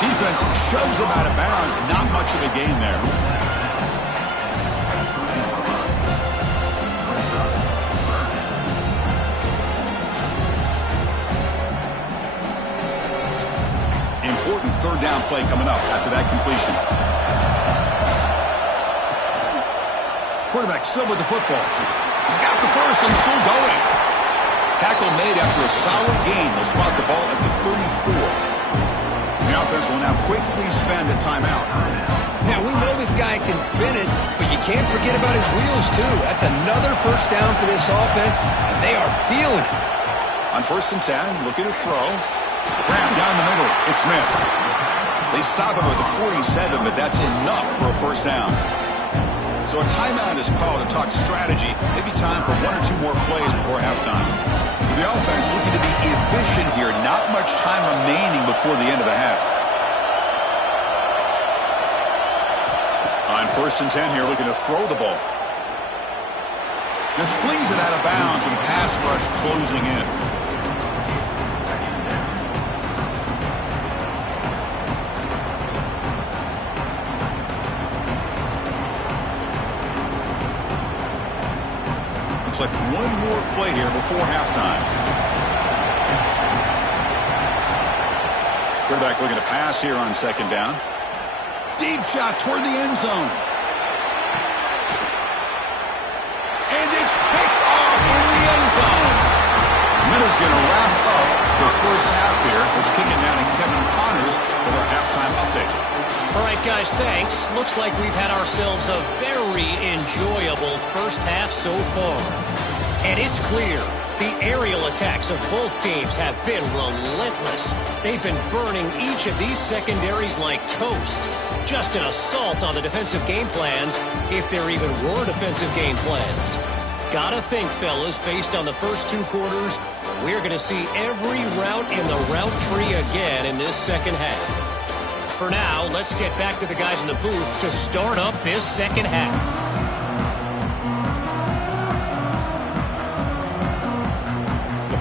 Defense shoves him out of bounds. Not much of a gain there. Important 3rd down play coming up after that completion. Quarterback still with the football. He's got the first and still going. Tackle made after a solid gain. They'll spot the ball at the 34. The offense will now quickly spend a timeout. Now, we know this guy can spin it, but you can't forget about his wheels, too. That's another first down for this offense, and they are feeling it. On 1st and 10, look at a throw. Grab down the middle. It's Smith. They stop him with the 47, but that's enough for a first down. So a timeout is called to talk strategy. Maybe time for 1 or 2 more plays before halftime. So the offense looking to be efficient here. Not much time remaining before the end of the half. On 1st and 10 here, looking to throw the ball. Just flings it out of bounds with a pass rush closing in. Looks like 1 more play here before halftime. Quarterback looking to pass here on 2nd down. Deep shot toward the end zone. And it's picked off in the end zone. Middle's going to wrap up the first half here. Let's kick it down to Kevin Connors with our halftime update. All right, guys, thanks. Looks like we've had ourselves a very enjoyable first half so far. And it's clear. The aerial attacks of both teams have been relentless. They've been burning each of these secondaries like toast. Just an assault on the defensive game plans, if there even were defensive game plans. Gotta think, fellas, based on the first 2 quarters, we're going to see every route in the route tree again in this second half. For now, let's get back to the guys in the booth to start up this second half.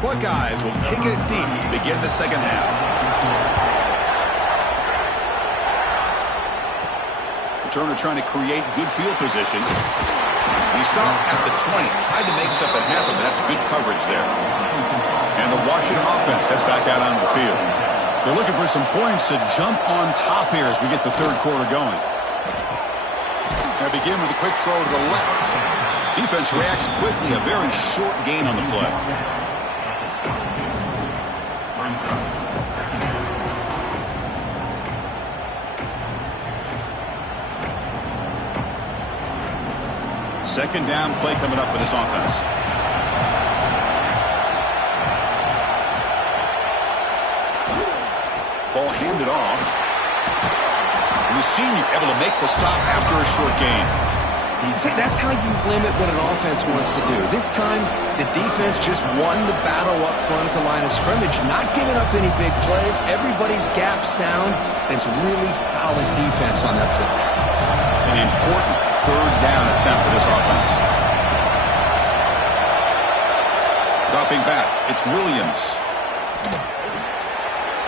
Buckeyes will kick it deep to begin the second half. Turner trying to create good field position. He stopped at the 20, tried to make something happen, but that's good coverage there. And the Washington offense heads back out onto the field. They're looking for some points to jump on top here as we get the third quarter going. They begin with a quick throw to the left. Defense reacts quickly, a very short gain on the play. Second down play coming up for this offense. Ball handed off. And the senior able to make the stop after a short gain. See, that's how you limit what an offense wants to do. This time, the defense just won the battle up front at the line of scrimmage, not giving up any big plays. Everybody's gap sound, and it's really solid defense on that play. An important third down attempt for this offense. Dropping back, it's Williams.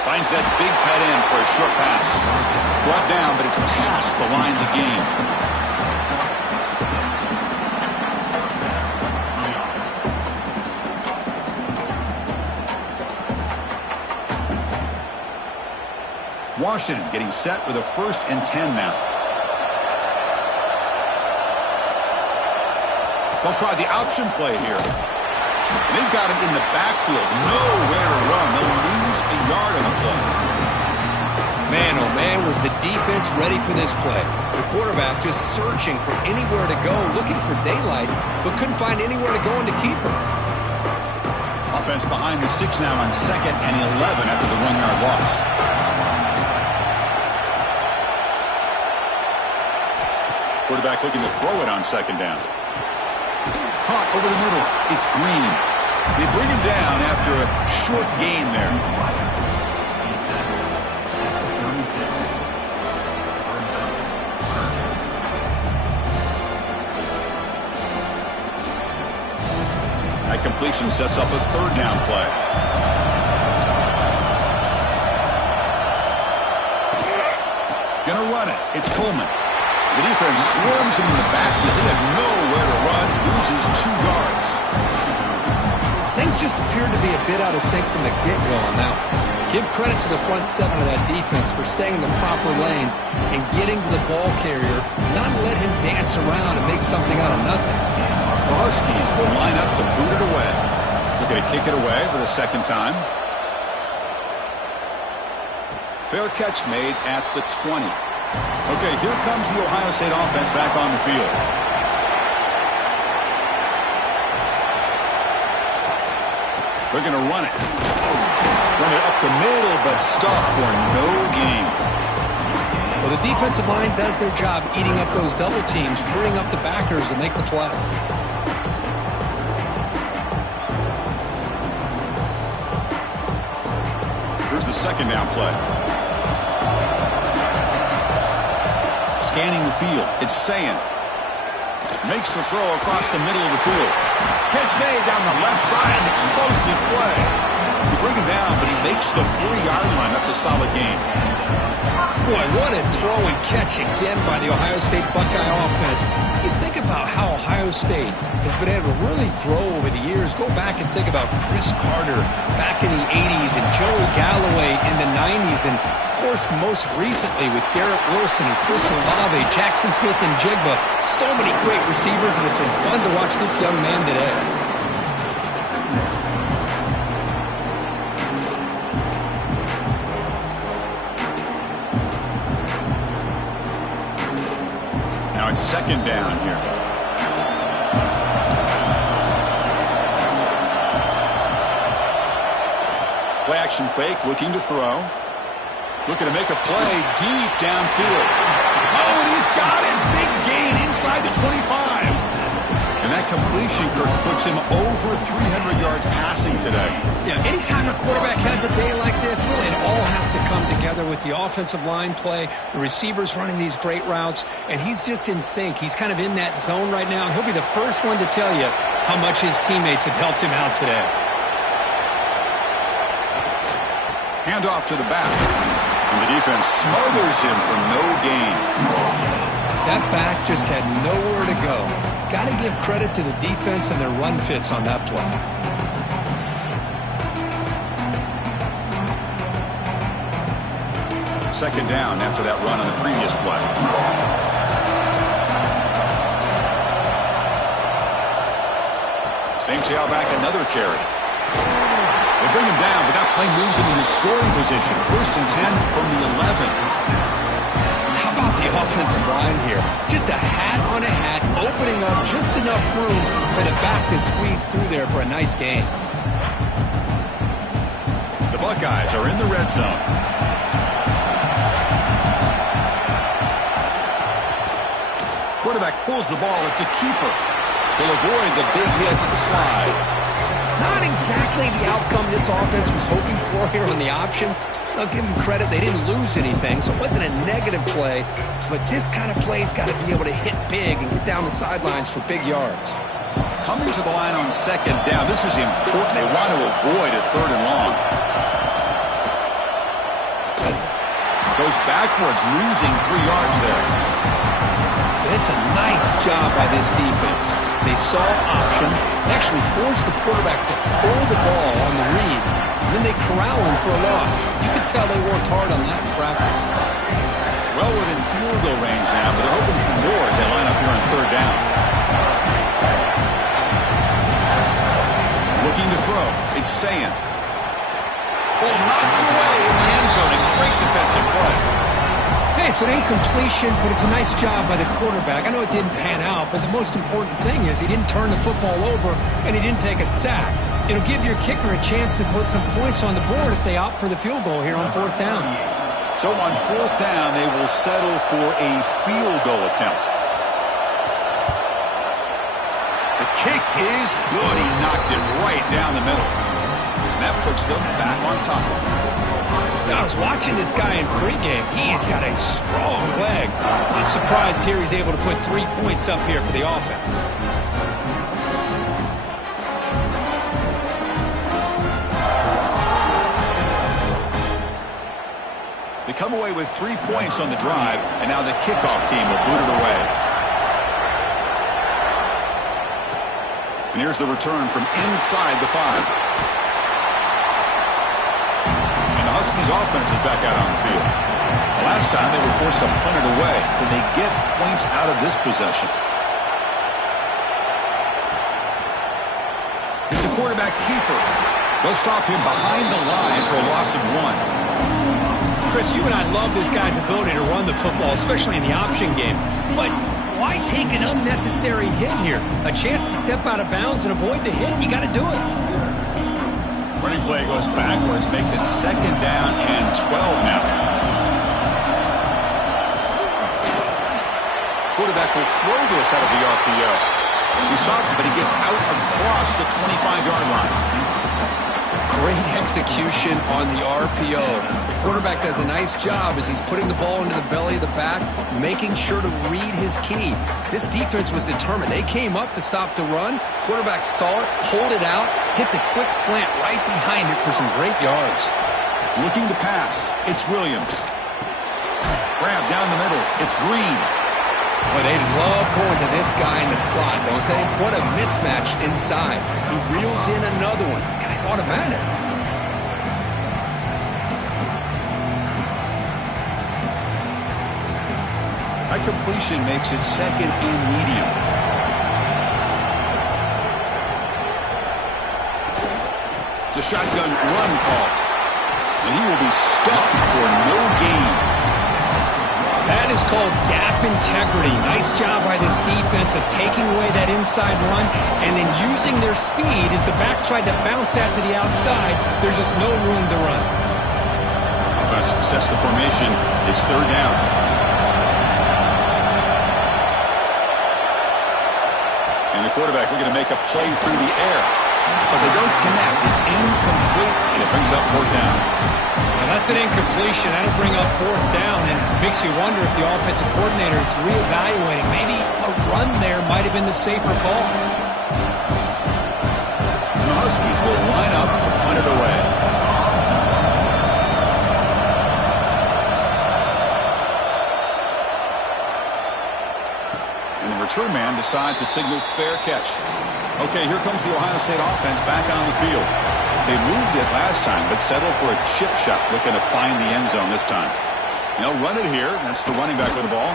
Finds that big tight end for a short pass. Brought down, but it's past the line to gain. Washington getting set with a 1st and 10 now. They'll try the option play here. They've got him in the backfield. Nowhere to run. They'll lose a yard on the play. Man, oh man, was the defense ready for this play. The quarterback just searching for anywhere to go, looking for daylight, but couldn't find anywhere to go in to keep him. Offense behind the 6 now on 2nd and 11 after the 1-yard loss. Quarterback looking to throw it on 2nd down. Caught over the middle. It's Green. They bring him down after a short gain there. That completion sets up a 3rd down play. Gonna run it. It's Coleman. The defense swarms him in the backfield. He had nowhere to run, loses 2 yards. Things just appeared to be a bit out of sync from the get-go on that one. Give credit to the front 7 of that defense for staying in the proper lanes and getting to the ball carrier, not let him dance around and make something out of nothing. The Huskies will line up to boot it away. Looking to kick it away for the 2nd time. Fair catch made at the 20. Okay, here comes the Ohio State offense back on the field. They're going to run it. Run it up the middle, but stop for no gain. Well, the defensive line does their job eating up those double teams, freeing up the backers to make the play. Here's the 2nd down play. Scanning the field, it's Sayin. Makes the throw across the middle of the field. Catch made down the left side, explosive play. They bring him down, but he makes the 4-yard line. That's a solid gain. Boy, what a throw and catch again by the Ohio State Buckeye offense. You think about how Ohio State has been able to really grow over the years. Go back and think about Chris Carter back in the 80s and Joey Galloway in the 90s. And, of course, most recently with Garrett Wilson and Chris Olave, Jackson Smith and Jigba. So many great receivers, and it's been fun to watch this young man today. Now it's 2nd down here. Play-action fake, looking to throw. Looking to make a play deep downfield. Oh, and he's got it. Big gain inside the 25. And that completion, Kirk, puts him over 300 yards passing today. Yeah, anytime a quarterback has a day like this, really it all has to come together with the offensive line play, the receivers running these great routes, and he's just in sync. He's kind of in that zone right now, and he'll be the first one to tell you how much his teammates have helped him out today. Handoff to the back. And the defense smothers him for no gain. That back just had nowhere to go. Got to give credit to the defense and their run fits on that play. Second down after that run on the previous play. Same tailback, another carry. They bring him down, but that play moves him into scoring position. 1st and 10 from the 11. How about the offensive line here? Just a hat on a hat, opening up just enough room for the back to squeeze through there for a nice gain. The Buckeyes are in the red zone. Quarterback pulls the ball. It's a keeper. He'll avoid the big hit with the slide. Not exactly the outcome this offense was hoping for here on the option. I'll give them credit. They didn't lose anything, so it wasn't a negative play. But this kind of play's got to be able to hit big and get down the sidelines for big yards. Coming to the line on second down. This is important. They want to avoid a 3rd and long. Goes backwards, losing 3 yards there. It's a nice job by this defense. They saw option, actually forced the quarterback to hold the ball on the read, and then they corral him for a loss. You could tell they worked hard on that in practice. Well within field goal range now, but they're hoping for more as they line up here on 3rd down. Looking to throw. It's Sand. Well, knocked away in the end zone. A great defensive play. Hey, it's an incompletion, but it's a nice job by the quarterback. I know it didn't pan out, but the most important thing is he didn't turn the football over and he didn't take a sack. It'll give your kicker a chance to put some points on the board if they opt for the field goal here on 4th down. So on 4th down, they will settle for a field goal attempt. The kick is good. He knocked it right down the middle. And that puts them back on top. I was watching this guy in pregame. He has got a strong leg. I'm surprised here he's able to put 3 points up here for the offense. They come away with 3 points on the drive, and now the kickoff team will boot it away. And here's the return from inside the 5. Huskies offense is back out on the field. The last time they were forced to punt it away. Can they get points out of this possession? It's a quarterback keeper. They'll stop him behind the line for a loss of 1. Chris, you and I love this guy's ability to run the football, especially in the option game. But why take an unnecessary hit here? A chance to step out of bounds and avoid the hit? You got to do it. Running play goes backwards, makes it 2nd down and 12 now. Quarterback will throw this out of the RPO. He's stopped, but he gets out across the 25-yard line. Great execution on the RPO. The quarterback does a nice job as he's putting the ball into the belly of the back, making sure to read his key. This defense was determined. They came up to stop the run. Quarterback saw it, pulled it out, hit the quick slant right behind it for some great yards. Looking to pass. It's Williams. Grab down the middle. It's Green. Boy, they love going to this guy in the slot, don't they? What a mismatch inside. He reels in another one. This guy's automatic. High completion makes it 2nd and medium. It's a shotgun run call. And he will be stuffed for no gain. That is called gap integrity. Nice job by this defense of taking away that inside run and then using their speed as the back tried to bounce that to the outside. There's just no room to run. Offense sets the formation. It's third down. And the quarterback looking to make a play through the air. But they don't connect. It's incomplete, and it brings up fourth down. And that's an incompletion. That'll bring up fourth down and makes you wonder if the offensive coordinator is reevaluating. Maybe a run there might have been the safer call. And the Huskies will line up to punt it away. And the return man decides to signal fair catch. Okay, here comes the Ohio State offense back on the field. They moved it last time, but settled for a chip shot, looking to find the end zone this time. They'll run it here. That's the running back with the ball.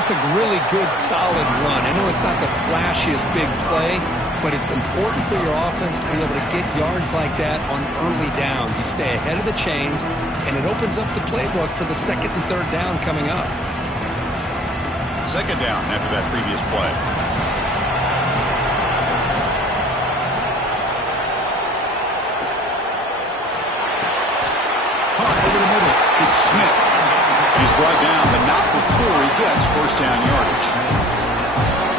It's a really good, solid run. I know it's not the flashiest big play, but it's important for your offense to be able to get yards like that on early downs. You stay ahead of the chains, and it opens up the playbook for the second and third down coming up. Second down after that previous play. Over the middle, it's Smith. He's brought down, but not before he gets first down yardage.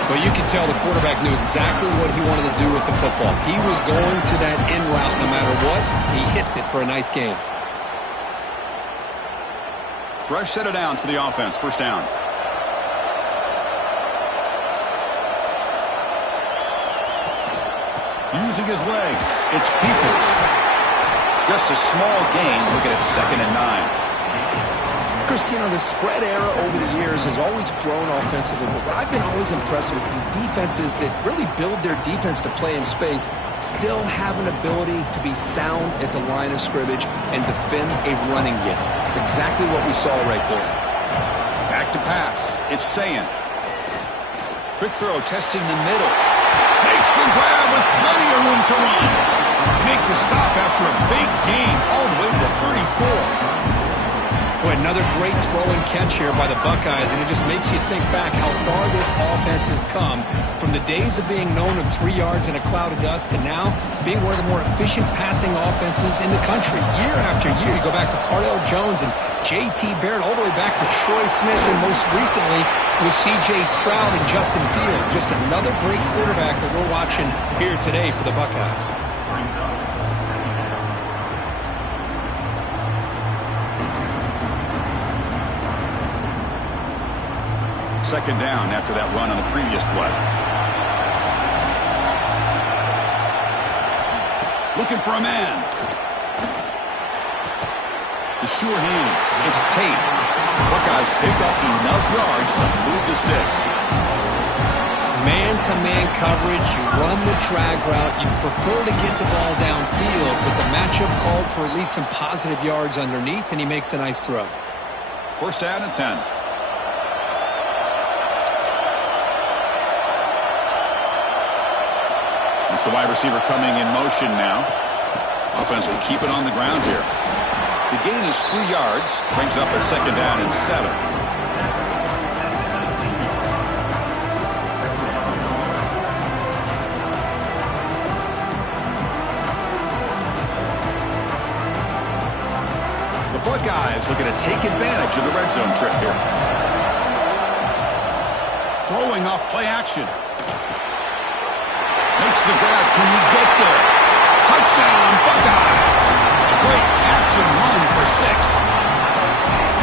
Well, you can tell the quarterback knew exactly what he wanted to do with the football. He was going to that in route no matter what. He hits it for a nice gain. Fresh set of downs for the offense. First down. Using his legs, it's Peoples. Just a small gain. Looking at 2nd and 9. Chris, the spread era over the years has always grown offensively, but what I've been always impressed with defenses that really build their defense to play in space still have an ability to be sound at the line of scrimmage and defend a running game. It's exactly what we saw right there. Back to pass. It's Sayin. Quick throw, testing the middle. Makes the grab with plenty of room to run. Make the stop after a big gain all the way to the 34. Boy, another great throw and catch here by the Buckeyes, and it just makes you think back how far this offense has come from the days of being known of 3 yards in a cloud of dust to now being one of the more efficient passing offenses in the country. Year after year, you go back to Cardale Jones and J.T. Barrett, all the way back to Troy Smith, and most recently with C.J. Stroud and Justin Fields. Just another great quarterback that we're watching here today for the Buckeyes. Second down after that run on the previous play. Looking for a man. The sure hands. It's Tate. Buckeyes pick up enough yards to move the sticks. Man-to-man coverage. You run the drag route. You prefer to get the ball downfield, but the matchup called for at least some positive yards underneath, and he makes a nice throw. First down and 10. It's the wide receiver coming in motion now. Offense will keep it on the ground here. The gain is 3 yards. Brings up a second down and 7. The Buckeyes looking to take advantage of the red zone trip here. Throwing off play action. Makes the grab. Can he get there? Touchdown, Buckeyes. A great catch and run for 6.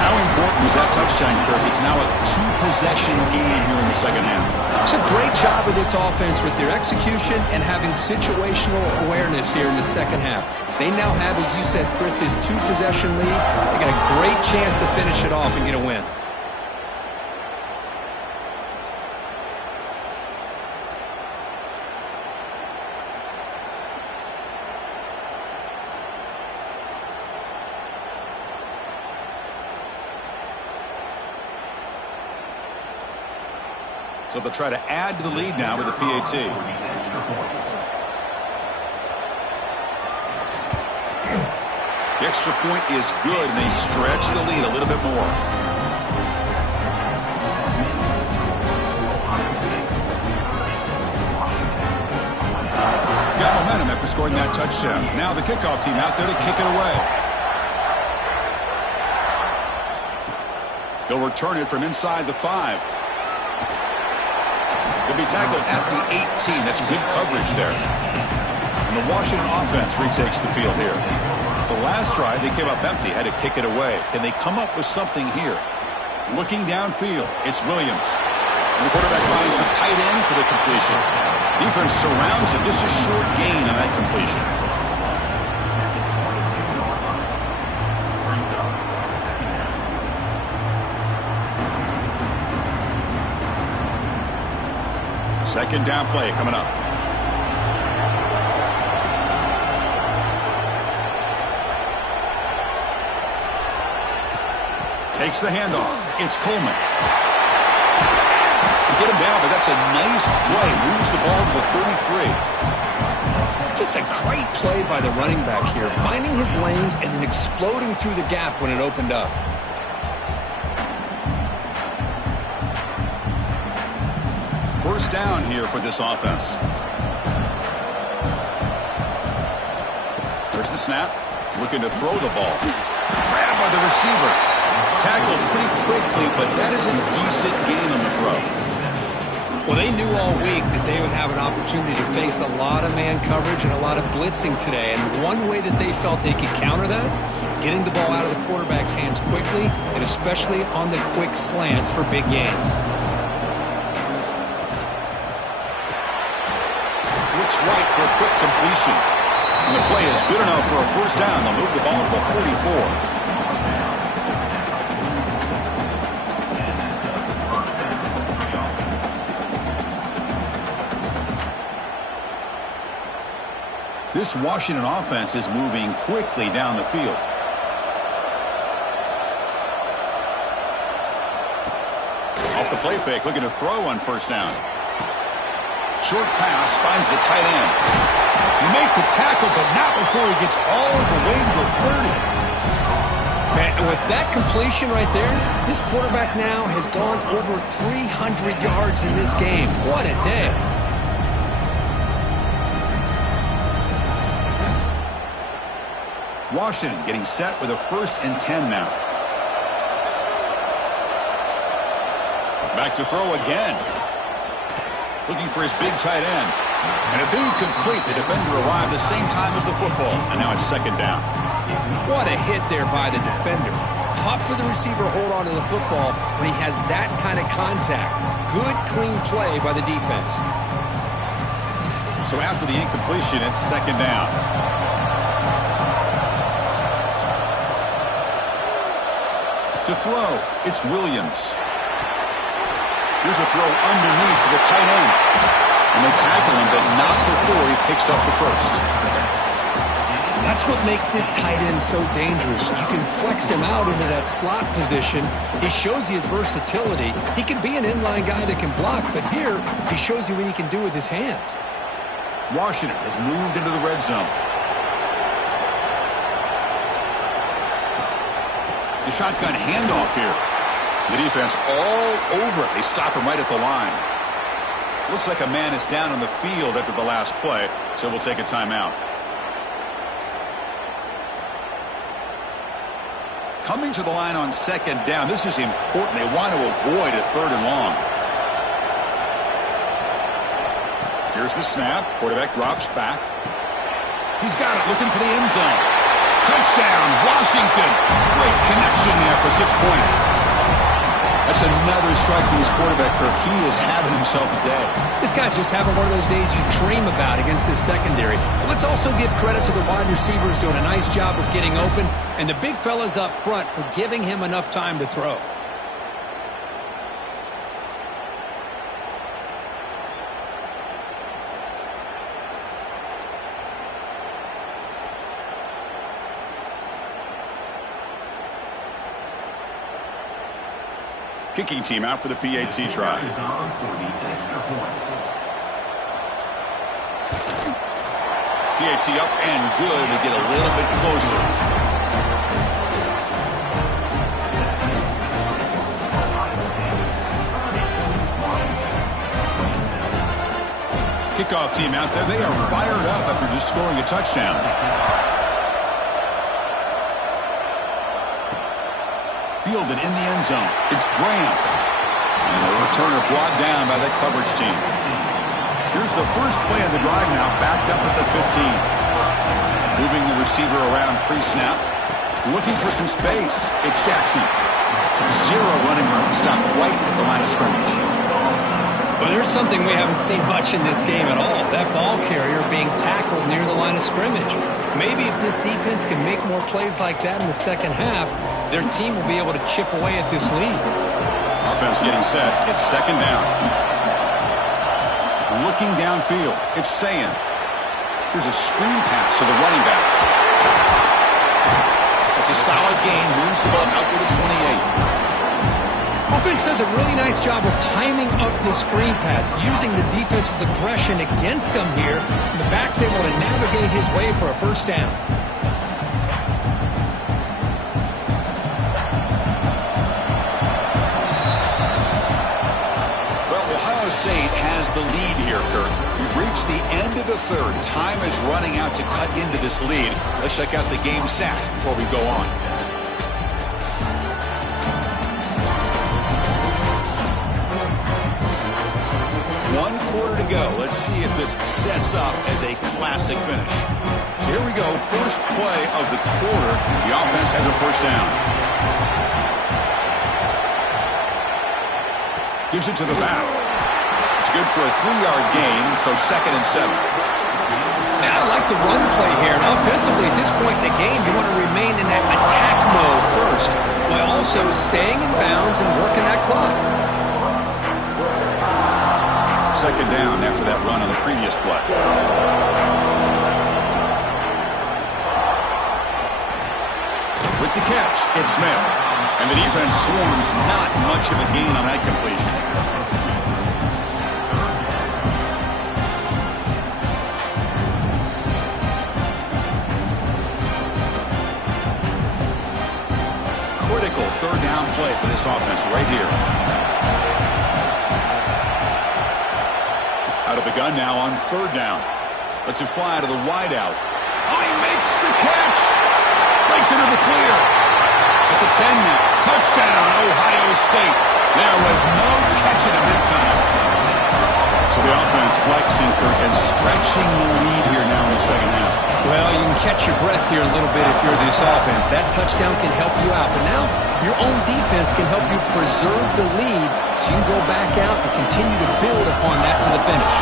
How important was that touchdown, Kirk? It's now a 2-possession game here in the second half. It's a great job of this offense with their execution and having situational awareness here in the second half. They now have, as you said, Chris, this 2-possession lead. They got a great chance to finish it off and get a win. So they'll try to add to the lead now with the PAT. The extra point is good, and they stretch the lead a little bit more. momentum after scoring that touchdown. Now the kickoff team out there to kick it away. They'll return it from inside the 5. They'll be tackled at the 18. That's good coverage there. And the Washington offense retakes the field here. The last drive, they came up empty, had to kick it away. Can they come up with something here? Looking downfield, it's Williams. And the quarterback finds the tight end for the completion. Defense surrounds him, just a short gain on that completion. Second down play coming up. Takes the handoff. It's Coleman. Get him down, but that's a nice play. Moves the ball to the 33. Just a great play by the running back here, finding his lanes and then exploding through the gap when it opened up. First down here for this offense. There's the snap. Looking to throw the ball. Grabbed by the receiver. Tackled pretty quickly, but that is a decent gain on the throw. Well, they knew all week that they would have an opportunity to face a lot of man coverage and a lot of blitzing today. And one way that they felt they could counter that, getting the ball out of the quarterback's hands quickly, and especially on the quick slants for big gains. Looks right for a quick completion. And the play is good enough for a first down. They'll move the ball to the 44. This Washington offense is moving quickly down the field. Off the play fake, looking to throw on first down. Short pass, finds the tight end. You make the tackle, but not before he gets all the way to the 30. Man, with that completion right there, this quarterback now has gone over 300 yards in this game. What a day. Washington getting set with a 1st and 10 now. Back to throw again. Looking for his big tight end. And it's incomplete. The defender arrived the same time as the football. And now it's second down. What a hit there by the defender. Tough for the receiver to hold on to the football when he has that kind of contact. Good, clean play by the defense. So after the incompletion, it's second down. To throw, it's Williams. Here's a throw underneath to the tight end. And they tackle him, but not before he picks up the first. That's what makes this tight end so dangerous. You can flex him out into that slot position. He shows you his versatility. He can be an inline guy that can block, but here he shows you what he can do with his hands. Washington has moved into the red zone. The shotgun handoff here. The defense all over it. They stop him right at the line. Looks like a man is down on the field after the last play, so we'll take a timeout. Coming to the line on second down. This is important. They want to avoid a 3rd and long. Here's the snap. Quarterback drops back. He's got it, looking for the end zone. Touchdown, Washington. Great connection there for 6 points. That's another strike from his quarterback, Kirk. He is having himself a day. This guy's just having one of those days you dream about against this secondary. But let's also give credit to the wide receivers doing a nice job of getting open, and the big fellas up front for giving him enough time to throw. Kicking team out for the PAT try. PAT up and good to get a little bit closer. Kickoff team out there, they are fired up after just scoring a touchdown. Fielded in the end zone. It's Graham. And the returner brought down by that coverage team. Here's the first play of the drive now, backed up at the 15. Moving the receiver around pre-snap. Looking for some space. It's Jackson. Zero running room. Stopped right at the line of scrimmage. Well, there's something we haven't seen much in this game at all. That ball carrier being tackled near the line of scrimmage. Maybe if this defense can make more plays like that in the second half, their team will be able to chip away at this lead. Offense getting set. It's second down. Looking downfield. It's Sayan. Here's a screen pass to the running back. It's a solid gain. Moves the ball out to the 28. Offense does a really nice job of timing up the screen pass, using the defense's aggression against them here. And the back's able to navigate his way for a first down. Ohio State has the lead here, Kurt. We've reached the end of the third. Time is running out to cut into this lead. Let's check out the game stats before we go on. One quarter to go. Let's see if this sets up as a classic finish. So here we go. First play of the quarter. The offense has a first down. Gives it to the back. It's good for a 3-yard gain, so 2nd and 7. Now, I like the run play here. And offensively, at this point in the game, you want to remain in that attack mode first, while also staying in bounds and working that clock. Second down after that run on the previous play. With the catch, it's Smith. And the defense swarms, not much of a gain on that completion. Critical third down play for this offense right here. Out of the gun now on third down. Lets it fly to the wideout. Oh, he makes the catch. Breaks into the clear. At the 10 now. Touchdown, Ohio State. There was no catching him that time. So the offense flexing, Kirk, and stretching the lead here now in the second half. Well, you can catch your breath here a little bit if you're this offense. That touchdown can help you out. But now your own defense can help you preserve the lead so you can go back out and continue to build upon that to the finish.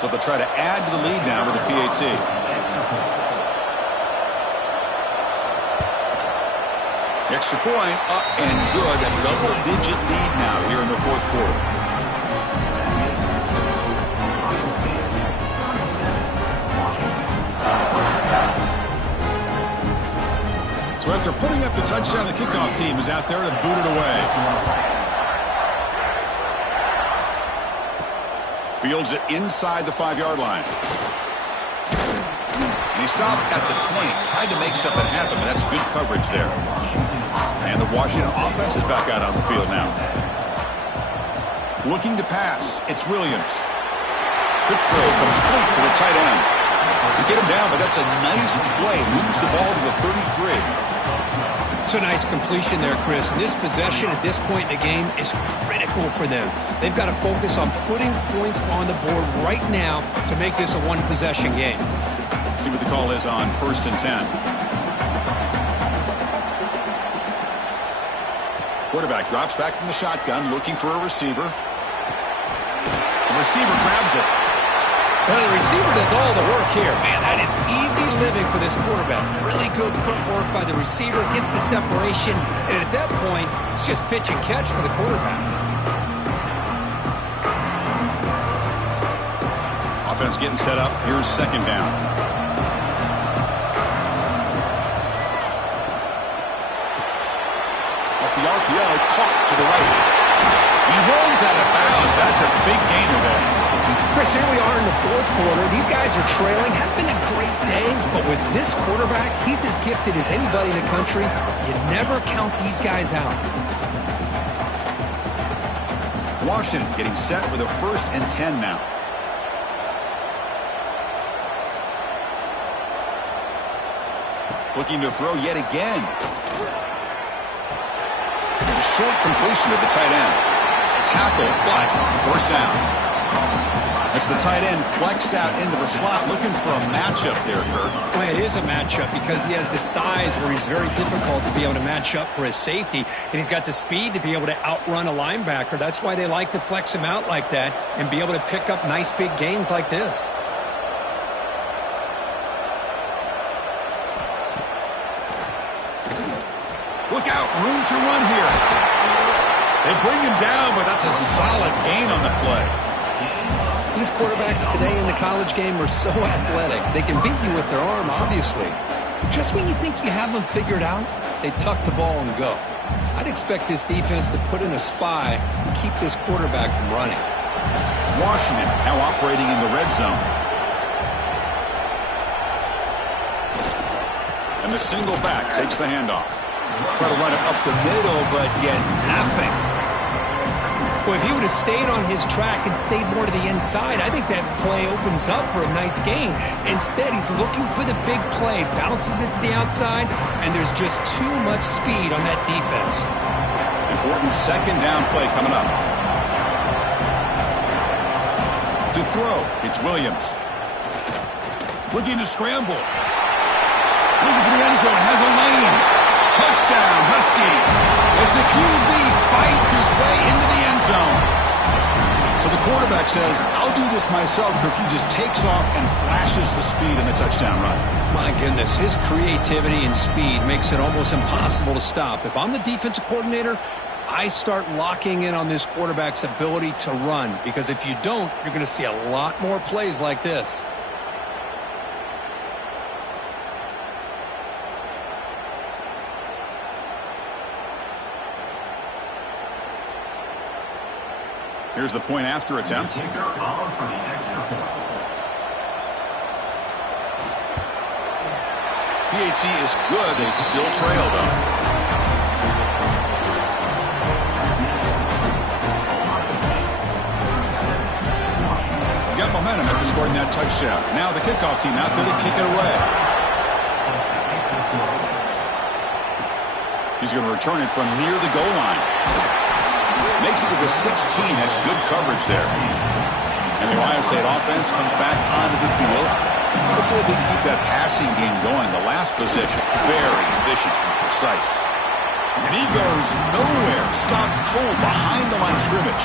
So they'll try to add to the lead now with the PAT. Extra point up and good. A double-digit lead now here in the fourth quarter. So after putting up the touchdown, the kickoff team is out there to boot it away. Fields it inside the 5-yard line. And he stopped at the 20. Tried to make something happen, but that's good coverage there. And the Washington offense is back out on the field now. Looking to pass. It's Williams. Quick throw complete to the tight end. They get him down, but that's a nice play. Moves the ball to the 33. It's a nice completion there, Chris. And this possession at this point in the game is critical for them. They've got to focus on putting points on the board right now to make this a one-possession game. See what the call is on 1st and 10. Quarterback drops back from the shotgun, looking for a receiver. The receiver grabs it. Well, the receiver does all the work here. Man, that is easy living for this quarterback. Really good footwork by the receiver, gets the separation, and at that point, it's just pitch and catch for the quarterback. Offense getting set up. Here's second down. RPO, caught to the right. He rolls out of bounds. That's a big gainer there. Chris, here we are in the fourth quarter. These guys are trailing. Had been a great day, but with this quarterback, he's as gifted as anybody in the country. You never count these guys out. Washington getting set with a 1st and 10 now. Looking to throw yet again. A short completion to the tight end. Tackle, but 1st down. As the tight end flexed out into the slot, looking for a matchup there, Kurt. Well, it is a matchup because he has the size where he's very difficult to be able to match up for his safety, and he's got the speed to be able to outrun a linebacker. That's why they like to flex him out like that and be able to pick up nice big gains like this. Look out, room to run here. They bring him down, but that's a solid gain on the play. These quarterbacks today in the college game are so athletic. They can beat you with their arm, obviously. Just when you think you have them figured out, they tuck the ball and go. I'd expect this defense to put in a spy and keep this quarterback from running. Washington now operating in the red zone. And the single back takes the handoff. Try to run it up the middle, but get nothing. Well, if he would have stayed on his track and stayed more to the inside, I think that play opens up for a nice gain. Instead, he's looking for the big play, bounces it to the outside, and there's just too much speed on that defense. Important 2nd down play coming up. To throw, it's Williams. Looking to scramble. Looking for the end zone, has a lane. Touchdown, Huskies, as the QB fights his way into the end zone. So the quarterback says, I'll do this myself. He just takes off and flashes the speed in the touchdown run. My goodness, his creativity and speed makes it almost impossible to stop. If I'm the defensive coordinator, I start locking in on this quarterback's ability to run, because if you don't, you're going to see a lot more plays like this. Here's the point after attempt. PAT is good. They still trail, though. Got momentum after scoring that touchdown. Now the kickoff team out there to kick it away. He's going to return it from near the goal line. Makes it to the 16. That's good coverage there. And the Ohio State offense comes back onto the field. Let's see if they can keep that passing game going. The last possession, very efficient and precise. And he goes nowhere. Stopped cold behind the line of scrimmage.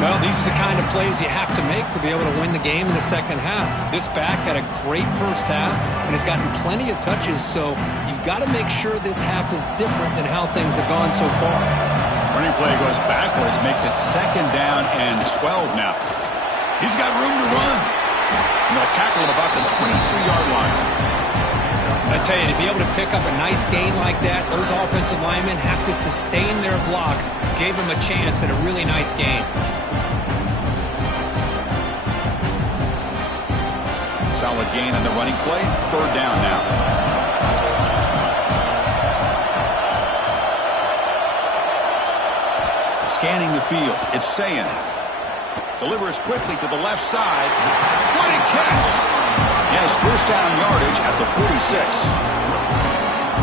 Well, these are the kind of plays you have to make to be able to win the game in the second half. This back had a great first half and has gotten plenty of touches, so you've got to make sure this half is different than how things have gone so far. Running play goes backwards, makes it 2nd down and 12 now. He's got room to run. And they'll tackle him about the 23-yard line. I tell you, to be able to pick up a nice gain like that, those offensive linemen have to sustain their blocks. Gave him a chance at a really nice gain. Solid gain on the running play. 3rd down now. Scanning the field, it's Sayin. Delivers quickly to the left side. What a catch! He has 1st down yardage at the 46.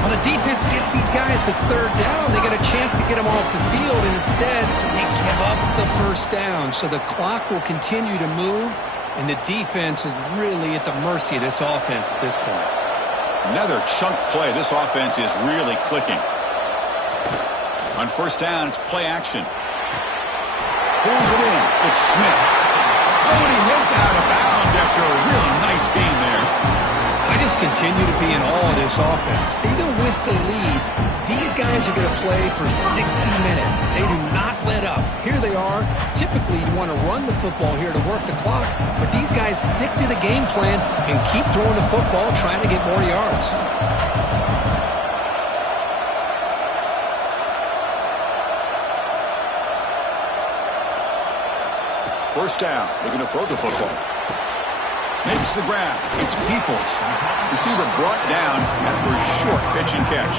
Well, the defense gets these guys to 3rd down. They get a chance to get them off the field, and instead they give up the 1st down. So the clock will continue to move, and the defense is really at the mercy of this offense at this point. Another chunk play. This offense is really clicking. On 1st down, it's play action. Pulls it in. It's Smith. Oh, and he hits out of bounds after a really nice game there. I just continue to be in awe of this offense. Even with the lead, these guys are going to play for 60 minutes. They do not let up. Here they are. Typically, you want to run the football here to work the clock, but these guys stick to the game plan and keep throwing the football, trying to get more yards. First down. They're going to throw the football. Makes the grab. It's Peoples. Receiver brought down after a short pitch and catch.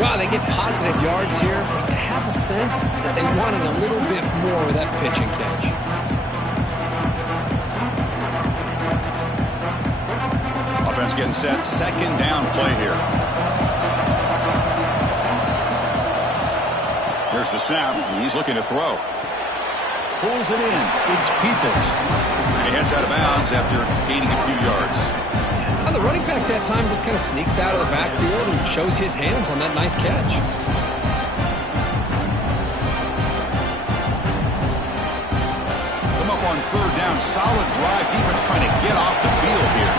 Wow, they get positive yards here. But you have a sense that they wanted a little bit more of that pitch and catch. Offense getting set. Second down play here. Here's the snap. He's looking to throw. Pulls it in. It's Peoples. And he heads out of bounds after gaining a few yards. Well, the running back that time just kind of sneaks out of the backfield and shows his hands on that nice catch. Come up on third down. Solid drive. Defense trying to get off the field here.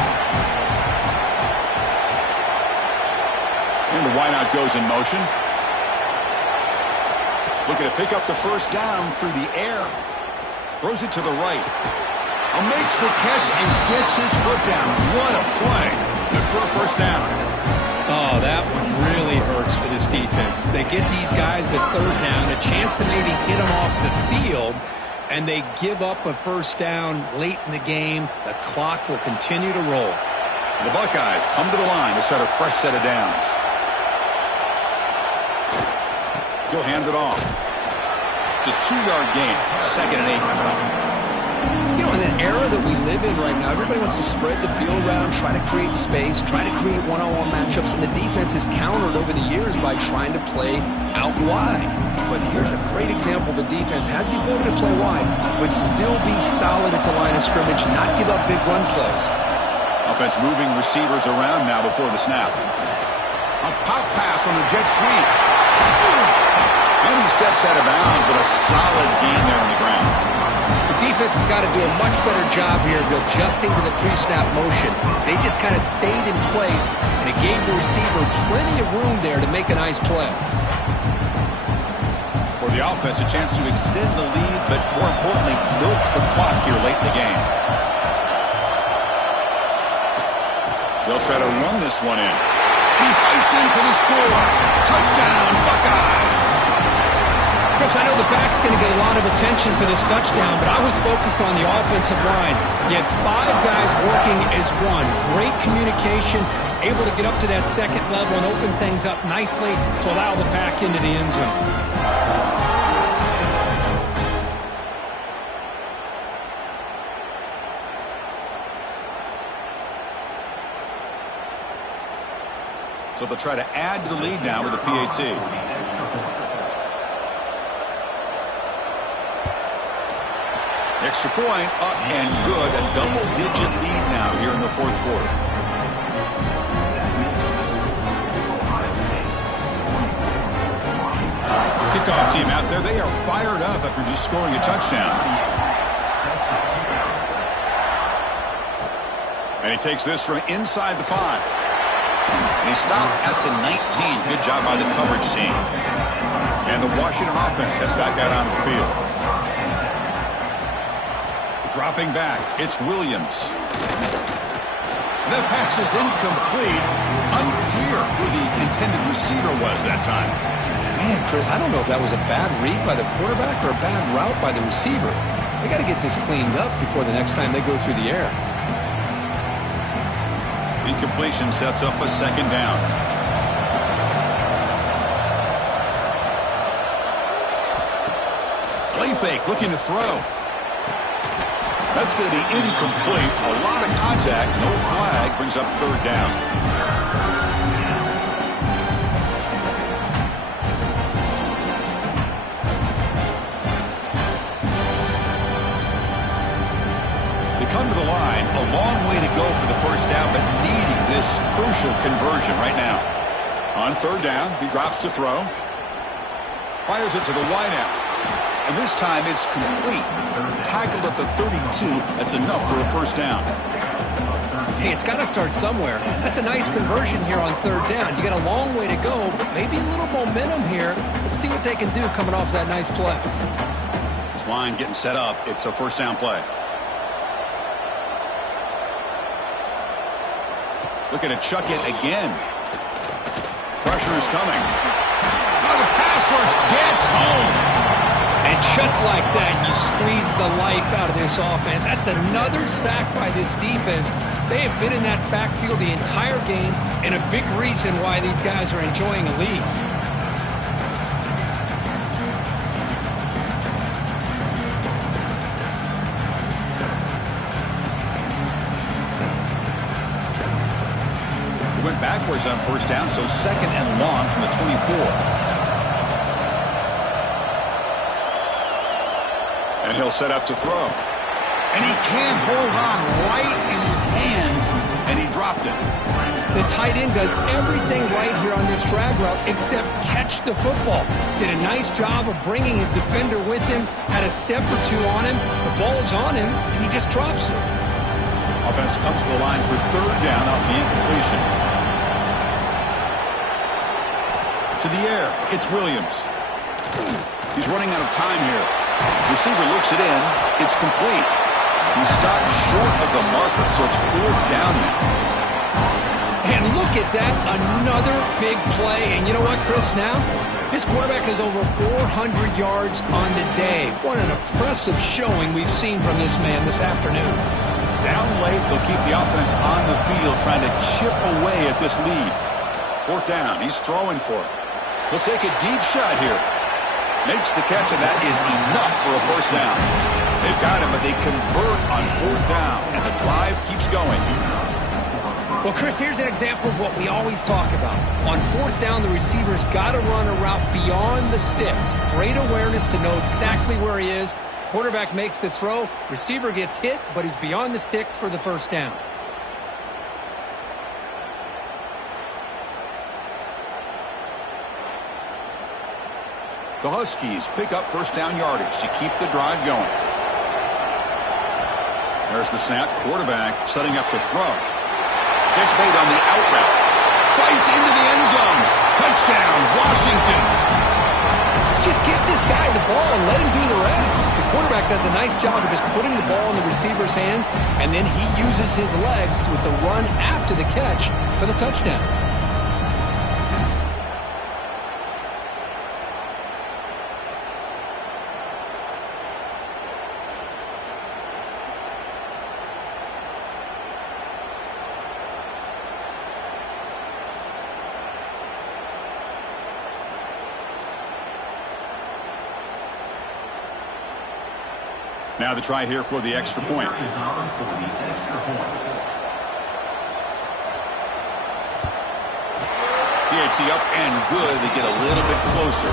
And the wideout goes in motion. Looking to pick up the first down through the air. Throws it to the right. Makes the catch and gets his foot down. What a play. Good for a first down. Oh, that one really hurts for this defense. They get these guys to third down, a chance to maybe get them off the field, and they give up a first down late in the game. The clock will continue to roll. The Buckeyes come to the line to set a fresh set of downs. He'll hand it off. It's a 2-yard gain. 2nd and 8 coming up. You know, in an era that we live in right now, everybody wants to spread the field around, try to create space, try to create one-on-one matchups, and the defense is countered over the years by trying to play out wide. But here's a great example. The defense has the ability to play wide, but still be solid at the line of scrimmage, not give up big run plays. Offense moving receivers around now before the snap. A pop pass on the jet sweep. And he steps out of bounds, but a solid gain there on the ground. The defense has got to do a much better job here of adjusting to the pre-snap motion. They just kind of stayed in place, and it gave the receiver plenty of room there to make a nice play. For the offense, a chance to extend the lead, but more importantly, milk the clock here late in the game. They'll try to run this one in. He fights in for the score. Touchdown, Buckeyes! Chris, I know the back's going to get a lot of attention for this touchdown, but I was focused on the offensive line. You had 5 guys working as one. Great communication, able to get up to that second level and open things up nicely to allow the back into the end zone. So they'll try to add to the lead now with a PAT. Extra point, up and good. A double-digit lead now here in the 4th quarter. Kickoff team out there. They are fired up after just scoring a touchdown. And he takes this from inside the 5. And he stopped at the 19. Good job by the coverage team. And the Washington offense heads back out onto the field. Dropping back, it's Williams. The pass is incomplete. Unclear who the intended receiver was that time. Man, Chris, I don't know if that was a bad read by the quarterback or a bad route by the receiver. They got to get this cleaned up before the next time they go through the air. Incompletion sets up a 2nd down. Play fake, looking to throw. That's going to be incomplete. A lot of contact, no flag, brings up 3rd down. They come to the line, a long way to go for the first down, but needing this crucial conversion right now. On 3rd down, he drops to throw. Fires it to the wideout. And this time it's complete. Tackled at the 32. That's enough for a first down. Hey, it's got to start somewhere. That's a nice conversion here on 3rd down. You got a long way to go, but maybe a little momentum here. Let's see what they can do coming off that nice play. This line getting set up. It's a first down play. Looking to chuck it again. Pressure is coming. Oh, the pass rush gets home. And just like that, you squeeze the life out of this offense. That's another sack by this defense. They have been in that backfield the entire game, and a big reason why these guys are enjoying a lead. Went backwards on first down, so second and long from the 24. And he'll set up to throw. And he can't hold on right in his hands, and he dropped it. The tight end does everything right here on this drag route except catch the football. Did a nice job of bringing his defender with him, had a step or two on him, the ball's on him, and he just drops it. Offense comes to the line for third down off the incompletion. To the air, it's Williams. He's running out of time here. Receiver looks it in. It's complete. He stopped short of the marker, so it's fourth down now. And look at that, another big play. And you know what, Chris, now? This quarterback has over 400 yards on the day. What an impressive showing we've seen from this man this afternoon. Down late, they'll keep the offense on the field, trying to chip away at this lead. Fourth down, he's throwing for it. He'll take a deep shot here. Makes the catch, and that is enough for a first down. They've got him, but they convert on fourth down, and the drive keeps going. Well, Chris, here's an example of what we always talk about. On fourth down, the receiver's got to run a route beyond the sticks. Great awareness to know exactly where he is. Quarterback makes the throw. Receiver gets hit, but he's beyond the sticks for the first down. The Huskies pick up first down yardage to keep the drive going. There's the snap. Quarterback setting up the throw. Gets made on the out route. Fights into the end zone. Touchdown, Washington. Just get this guy the ball and let him do the rest. The quarterback does a nice job of just putting the ball in the receiver's hands, and then he uses his legs with the run after the catch for the touchdown. Now the try here for the extra point. PAT up and good to get a little bit closer.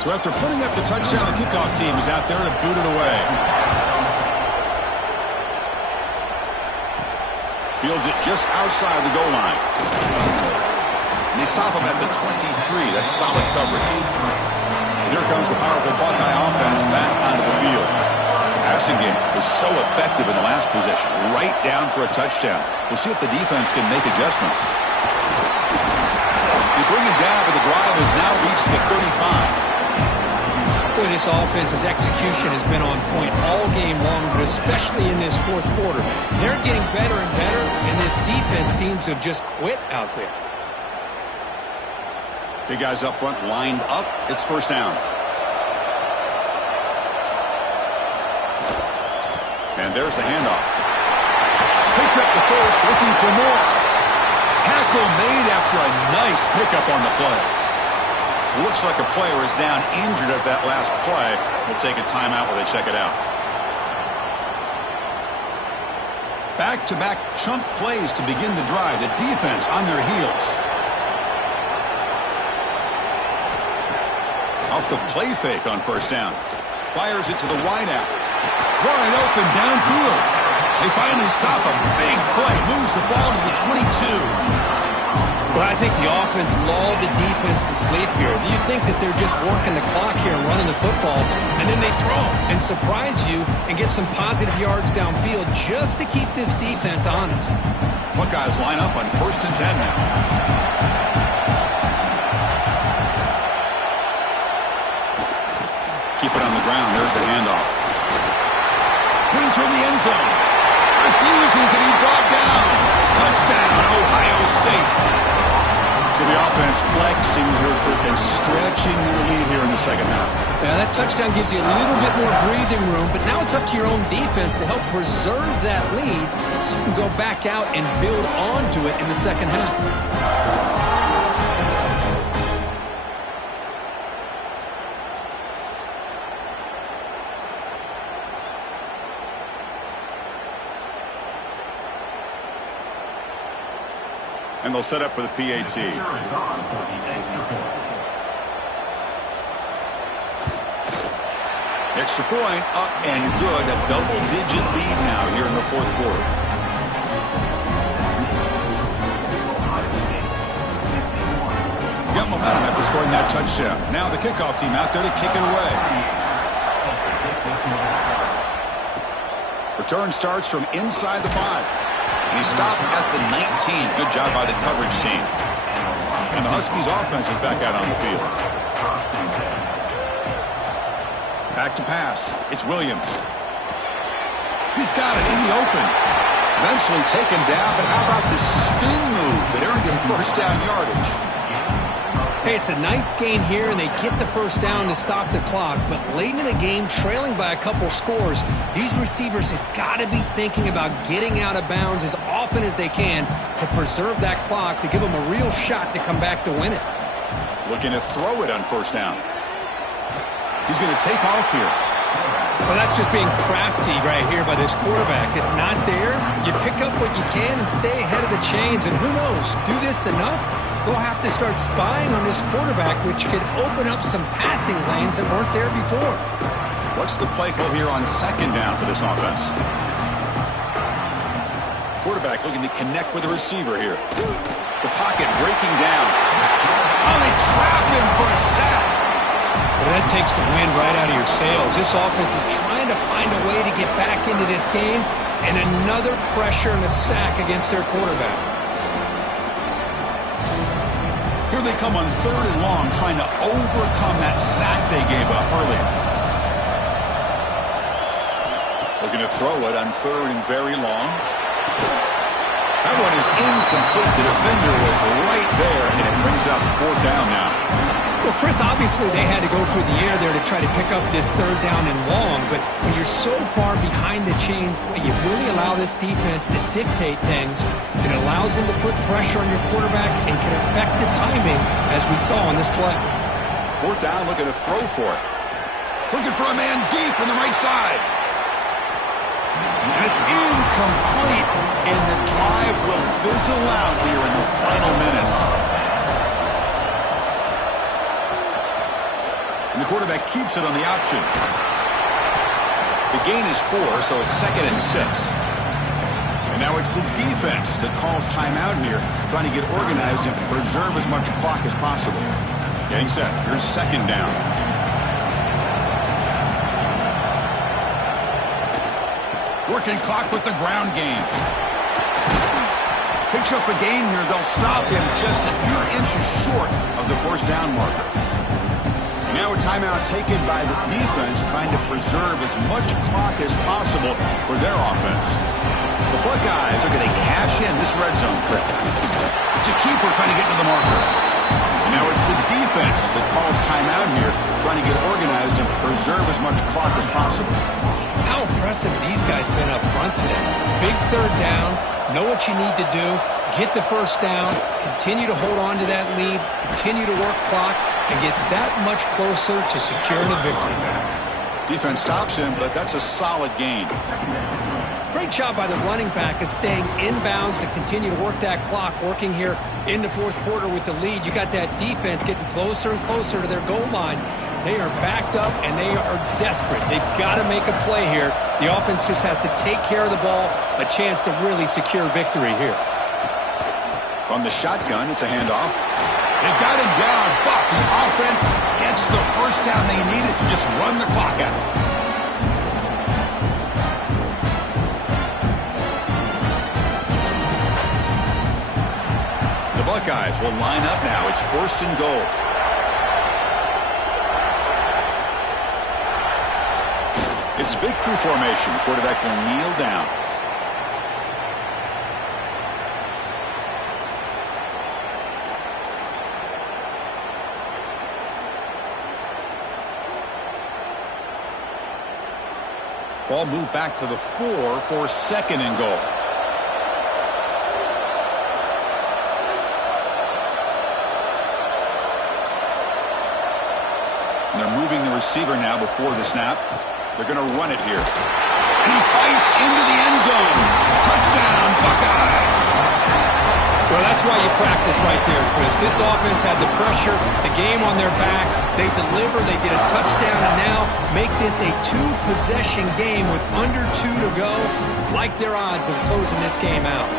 So after putting up the touchdown, the kickoff team is out there to boot it away. Fields it just outside the goal line. And they stop him at the 23. That's solid coverage. And here comes the powerful Buckeye offense back onto the field. The passing game was so effective in the last possession. Right down for a touchdown. We'll see if the defense can make adjustments. They bring him down, but the drive has now reached the 35. Boy, this offense's execution has been on point all game long, but especially in this fourth quarter. They're getting better and better, and this defense seems to have just quit out there. Big guys up front lined up. It's first down. And there's the handoff. Picks up the first, looking for more. Tackle made after a nice pickup on the play. Looks like a player is down injured at that last play. We'll take a timeout while they check it out. Back-to-back chunk plays to begin the drive. The defense on their heels. Off the play fake on first down. Fires it to the wideout. Wide open downfield. They finally stop a big play. Moves the ball to the 22. Well, I think the offense lulled the defense to sleep here. You think that they're just working the clock here and running the football, and then they throw and surprise you and get some positive yards downfield just to keep this defense honest. Buckeyes line up on 1st and 10 now. Keep it on the ground. There's the handoff. Clean toward the end zone. refusing to be brought down. Touchdown, Ohio State. So the offense flexing here and stretching their lead here in the second half. Yeah, that touchdown gives you a little bit more breathing room, but now it's up to your own defense to help preserve that lead so you can go back out and build onto it in the second half. And they'll set up for the PAT. Extra point up and good. A double-digit lead now here in the fourth quarter. Got momentum after scoring that touchdown. Now the kickoff team out there to kick it away. Return starts from inside the 5. He stopped at the 19. Good job by the coverage team. And the Huskies offense is back out on the field. Back to pass. It's Williams. He's got it in the open. Eventually taken down, but how about the spin move that earned him first down yardage? Hey, it's a nice gain here, and they get the first down to stop the clock. But late in the game, trailing by a couple scores, these receivers have got to be thinking about getting out of bounds as often as they can to preserve that clock, to give them a real shot to come back to win it. Looking to throw it on first down. He's going to take off here. Well, that's just being crafty right here by this quarterback. It's not there. You pick up what you can and stay ahead of the chains. And who knows, do this enough, they'll have to start spying on this quarterback, which could open up some passing lanes that weren't there before. What's the play call here on second down for this offense? Quarterback looking to connect with the receiver here. The pocket breaking down. Oh, they trap him for a sack. Well, that takes the wind right out of your sails. This offense is trying to find a way to get back into this game, and another pressure and a sack against their quarterback. Here they come on third and long, trying to overcome that sack they gave up earlier. Looking to throw it on third and very long. That one is incomplete. The defender was right there, and it brings up fourth down now. Well, Chris, obviously they had to go through the air there to try to pick up this third down and long, but when you're so far behind the chains, boy, you really allow this defense to dictate things. It allows them to put pressure on your quarterback and can affect the timing, as we saw on this play. Fourth down, looking to throw for it. Looking for a man deep on the right side. And it's incomplete, and the drive will fizzle out here in the final minutes. And the quarterback keeps it on the option. The gain is 4, so it's 2nd and 6. And now it's the defense that calls timeout here, trying to get organized and preserve as much clock as possible. Getting set. Here's second down. Working clock with the ground game. Picks up a gain here. They'll stop him just a few inches short of the first down marker. Now a timeout taken by the defense, trying to preserve as much clock as possible for their offense. The Buckeyes are going to cash in this red zone trip. It's a keeper trying to get to the marker. And now it's the defense that calls timeout here, trying to get organized and preserve as much clock as possible. How impressive these guys been up front today. Big third down, know what you need to do, get the first down, continue to hold on to that lead, continue to work clock, and get that much closer to securing a victory. Defense stops him, but that's a solid gain. Great job by the running back of staying inbounds to continue to work that clock, working here in the fourth quarter with the lead. You got that defense getting closer and closer to their goal line. They are backed up, and they are desperate. They've got to make a play here. The offense just has to take care of the ball, a chance to really secure victory here. From the shotgun, it's a handoff. They've got him down, but the offense gets the first down they needed to just run the clock out. The Buckeyes will line up now. It's first and goal. It's victory formation. The quarterback will kneel down. Ball moved back to the 4 for 2nd and goal. And they're moving the receiver now before the snap. They're going to run it here. And he fights into the end zone. Touchdown, Buckeyes. Well, that's why you practice right there, Chris. This offense had the pressure, the game on their back. They deliver, they get a touchdown, and now make this a 2-possession game with under 2 to go. Like their odds of closing this game out.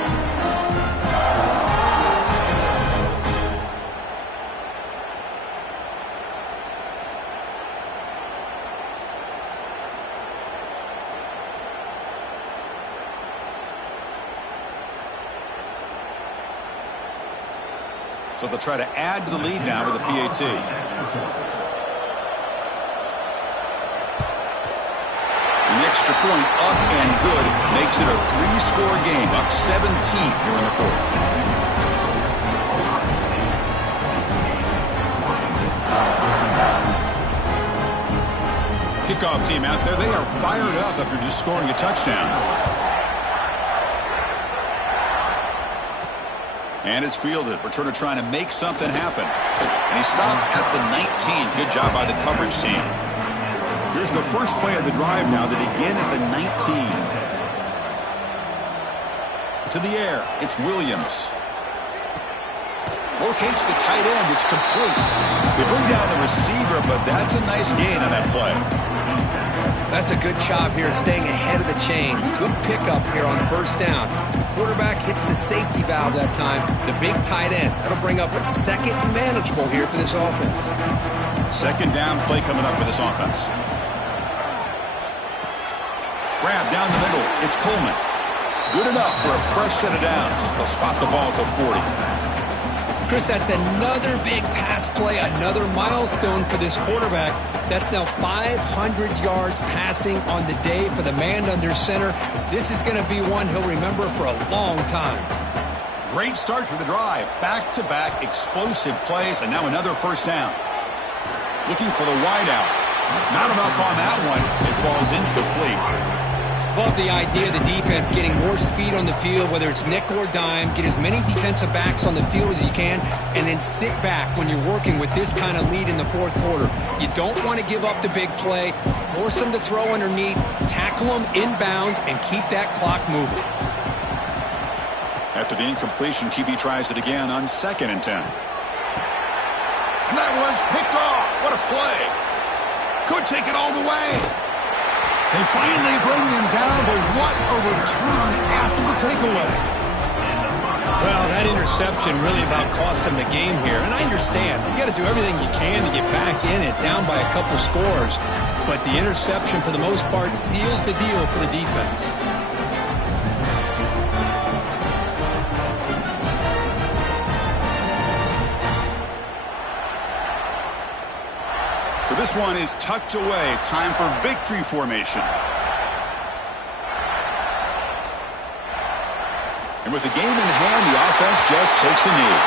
So they'll try to add to the lead now with a PAT. An extra point up and good makes it a 3-score game, up 17 here in the 4th. Kickoff team out there. They are fired up after just scoring a touchdown. And it's fielded. Returner trying to make something happen. And he stopped at the 19. Good job by the coverage team. Here's the first play of the drive now. They begin at the 19. To the air. It's Williams. Locates the tight end. It's complete. They bring down the receiver, but that's a nice gain on that play. That's a good job here, staying ahead of the chains. Good pickup here on 1st down. The quarterback hits the safety valve that time, the big tight end. That'll bring up a 2nd and manageable here for this offense. 2nd down play coming up for this offense. Grab down the middle. It's Coleman. Good enough for a fresh set of downs. They'll spot the ball at the 40. Chris, that's another big pass play, another milestone for this quarterback. That's now 500 yards passing on the day for the man under center. This is going to be one he'll remember for a long time. Great start to the drive. Back-to-back explosive plays, and now another 1st down. Looking for the wideout. Not enough on that one. It falls incomplete. Love the idea of the defense getting more speed on the field, whether it's nickel or dime. Get as many defensive backs on the field as you can, and then sit back when you're working with this kind of lead in the 4th quarter. You don't want to give up the big play. Force them to throw underneath, tackle them inbounds, and keep that clock moving. After the incompletion, QB tries it again on 2nd and 10. And that one's picked off. What a play. Could take it all the way. They finally bring him down, but what a return after the takeaway. Well, that interception really about cost him the game here. And I understand. You got to do everything you can to get back in it, down by a couple scores. But the interception, for the most part, seals the deal for the defense. So this one is tucked away. Time for victory formation. And with the game in hand, the offense just takes a knee.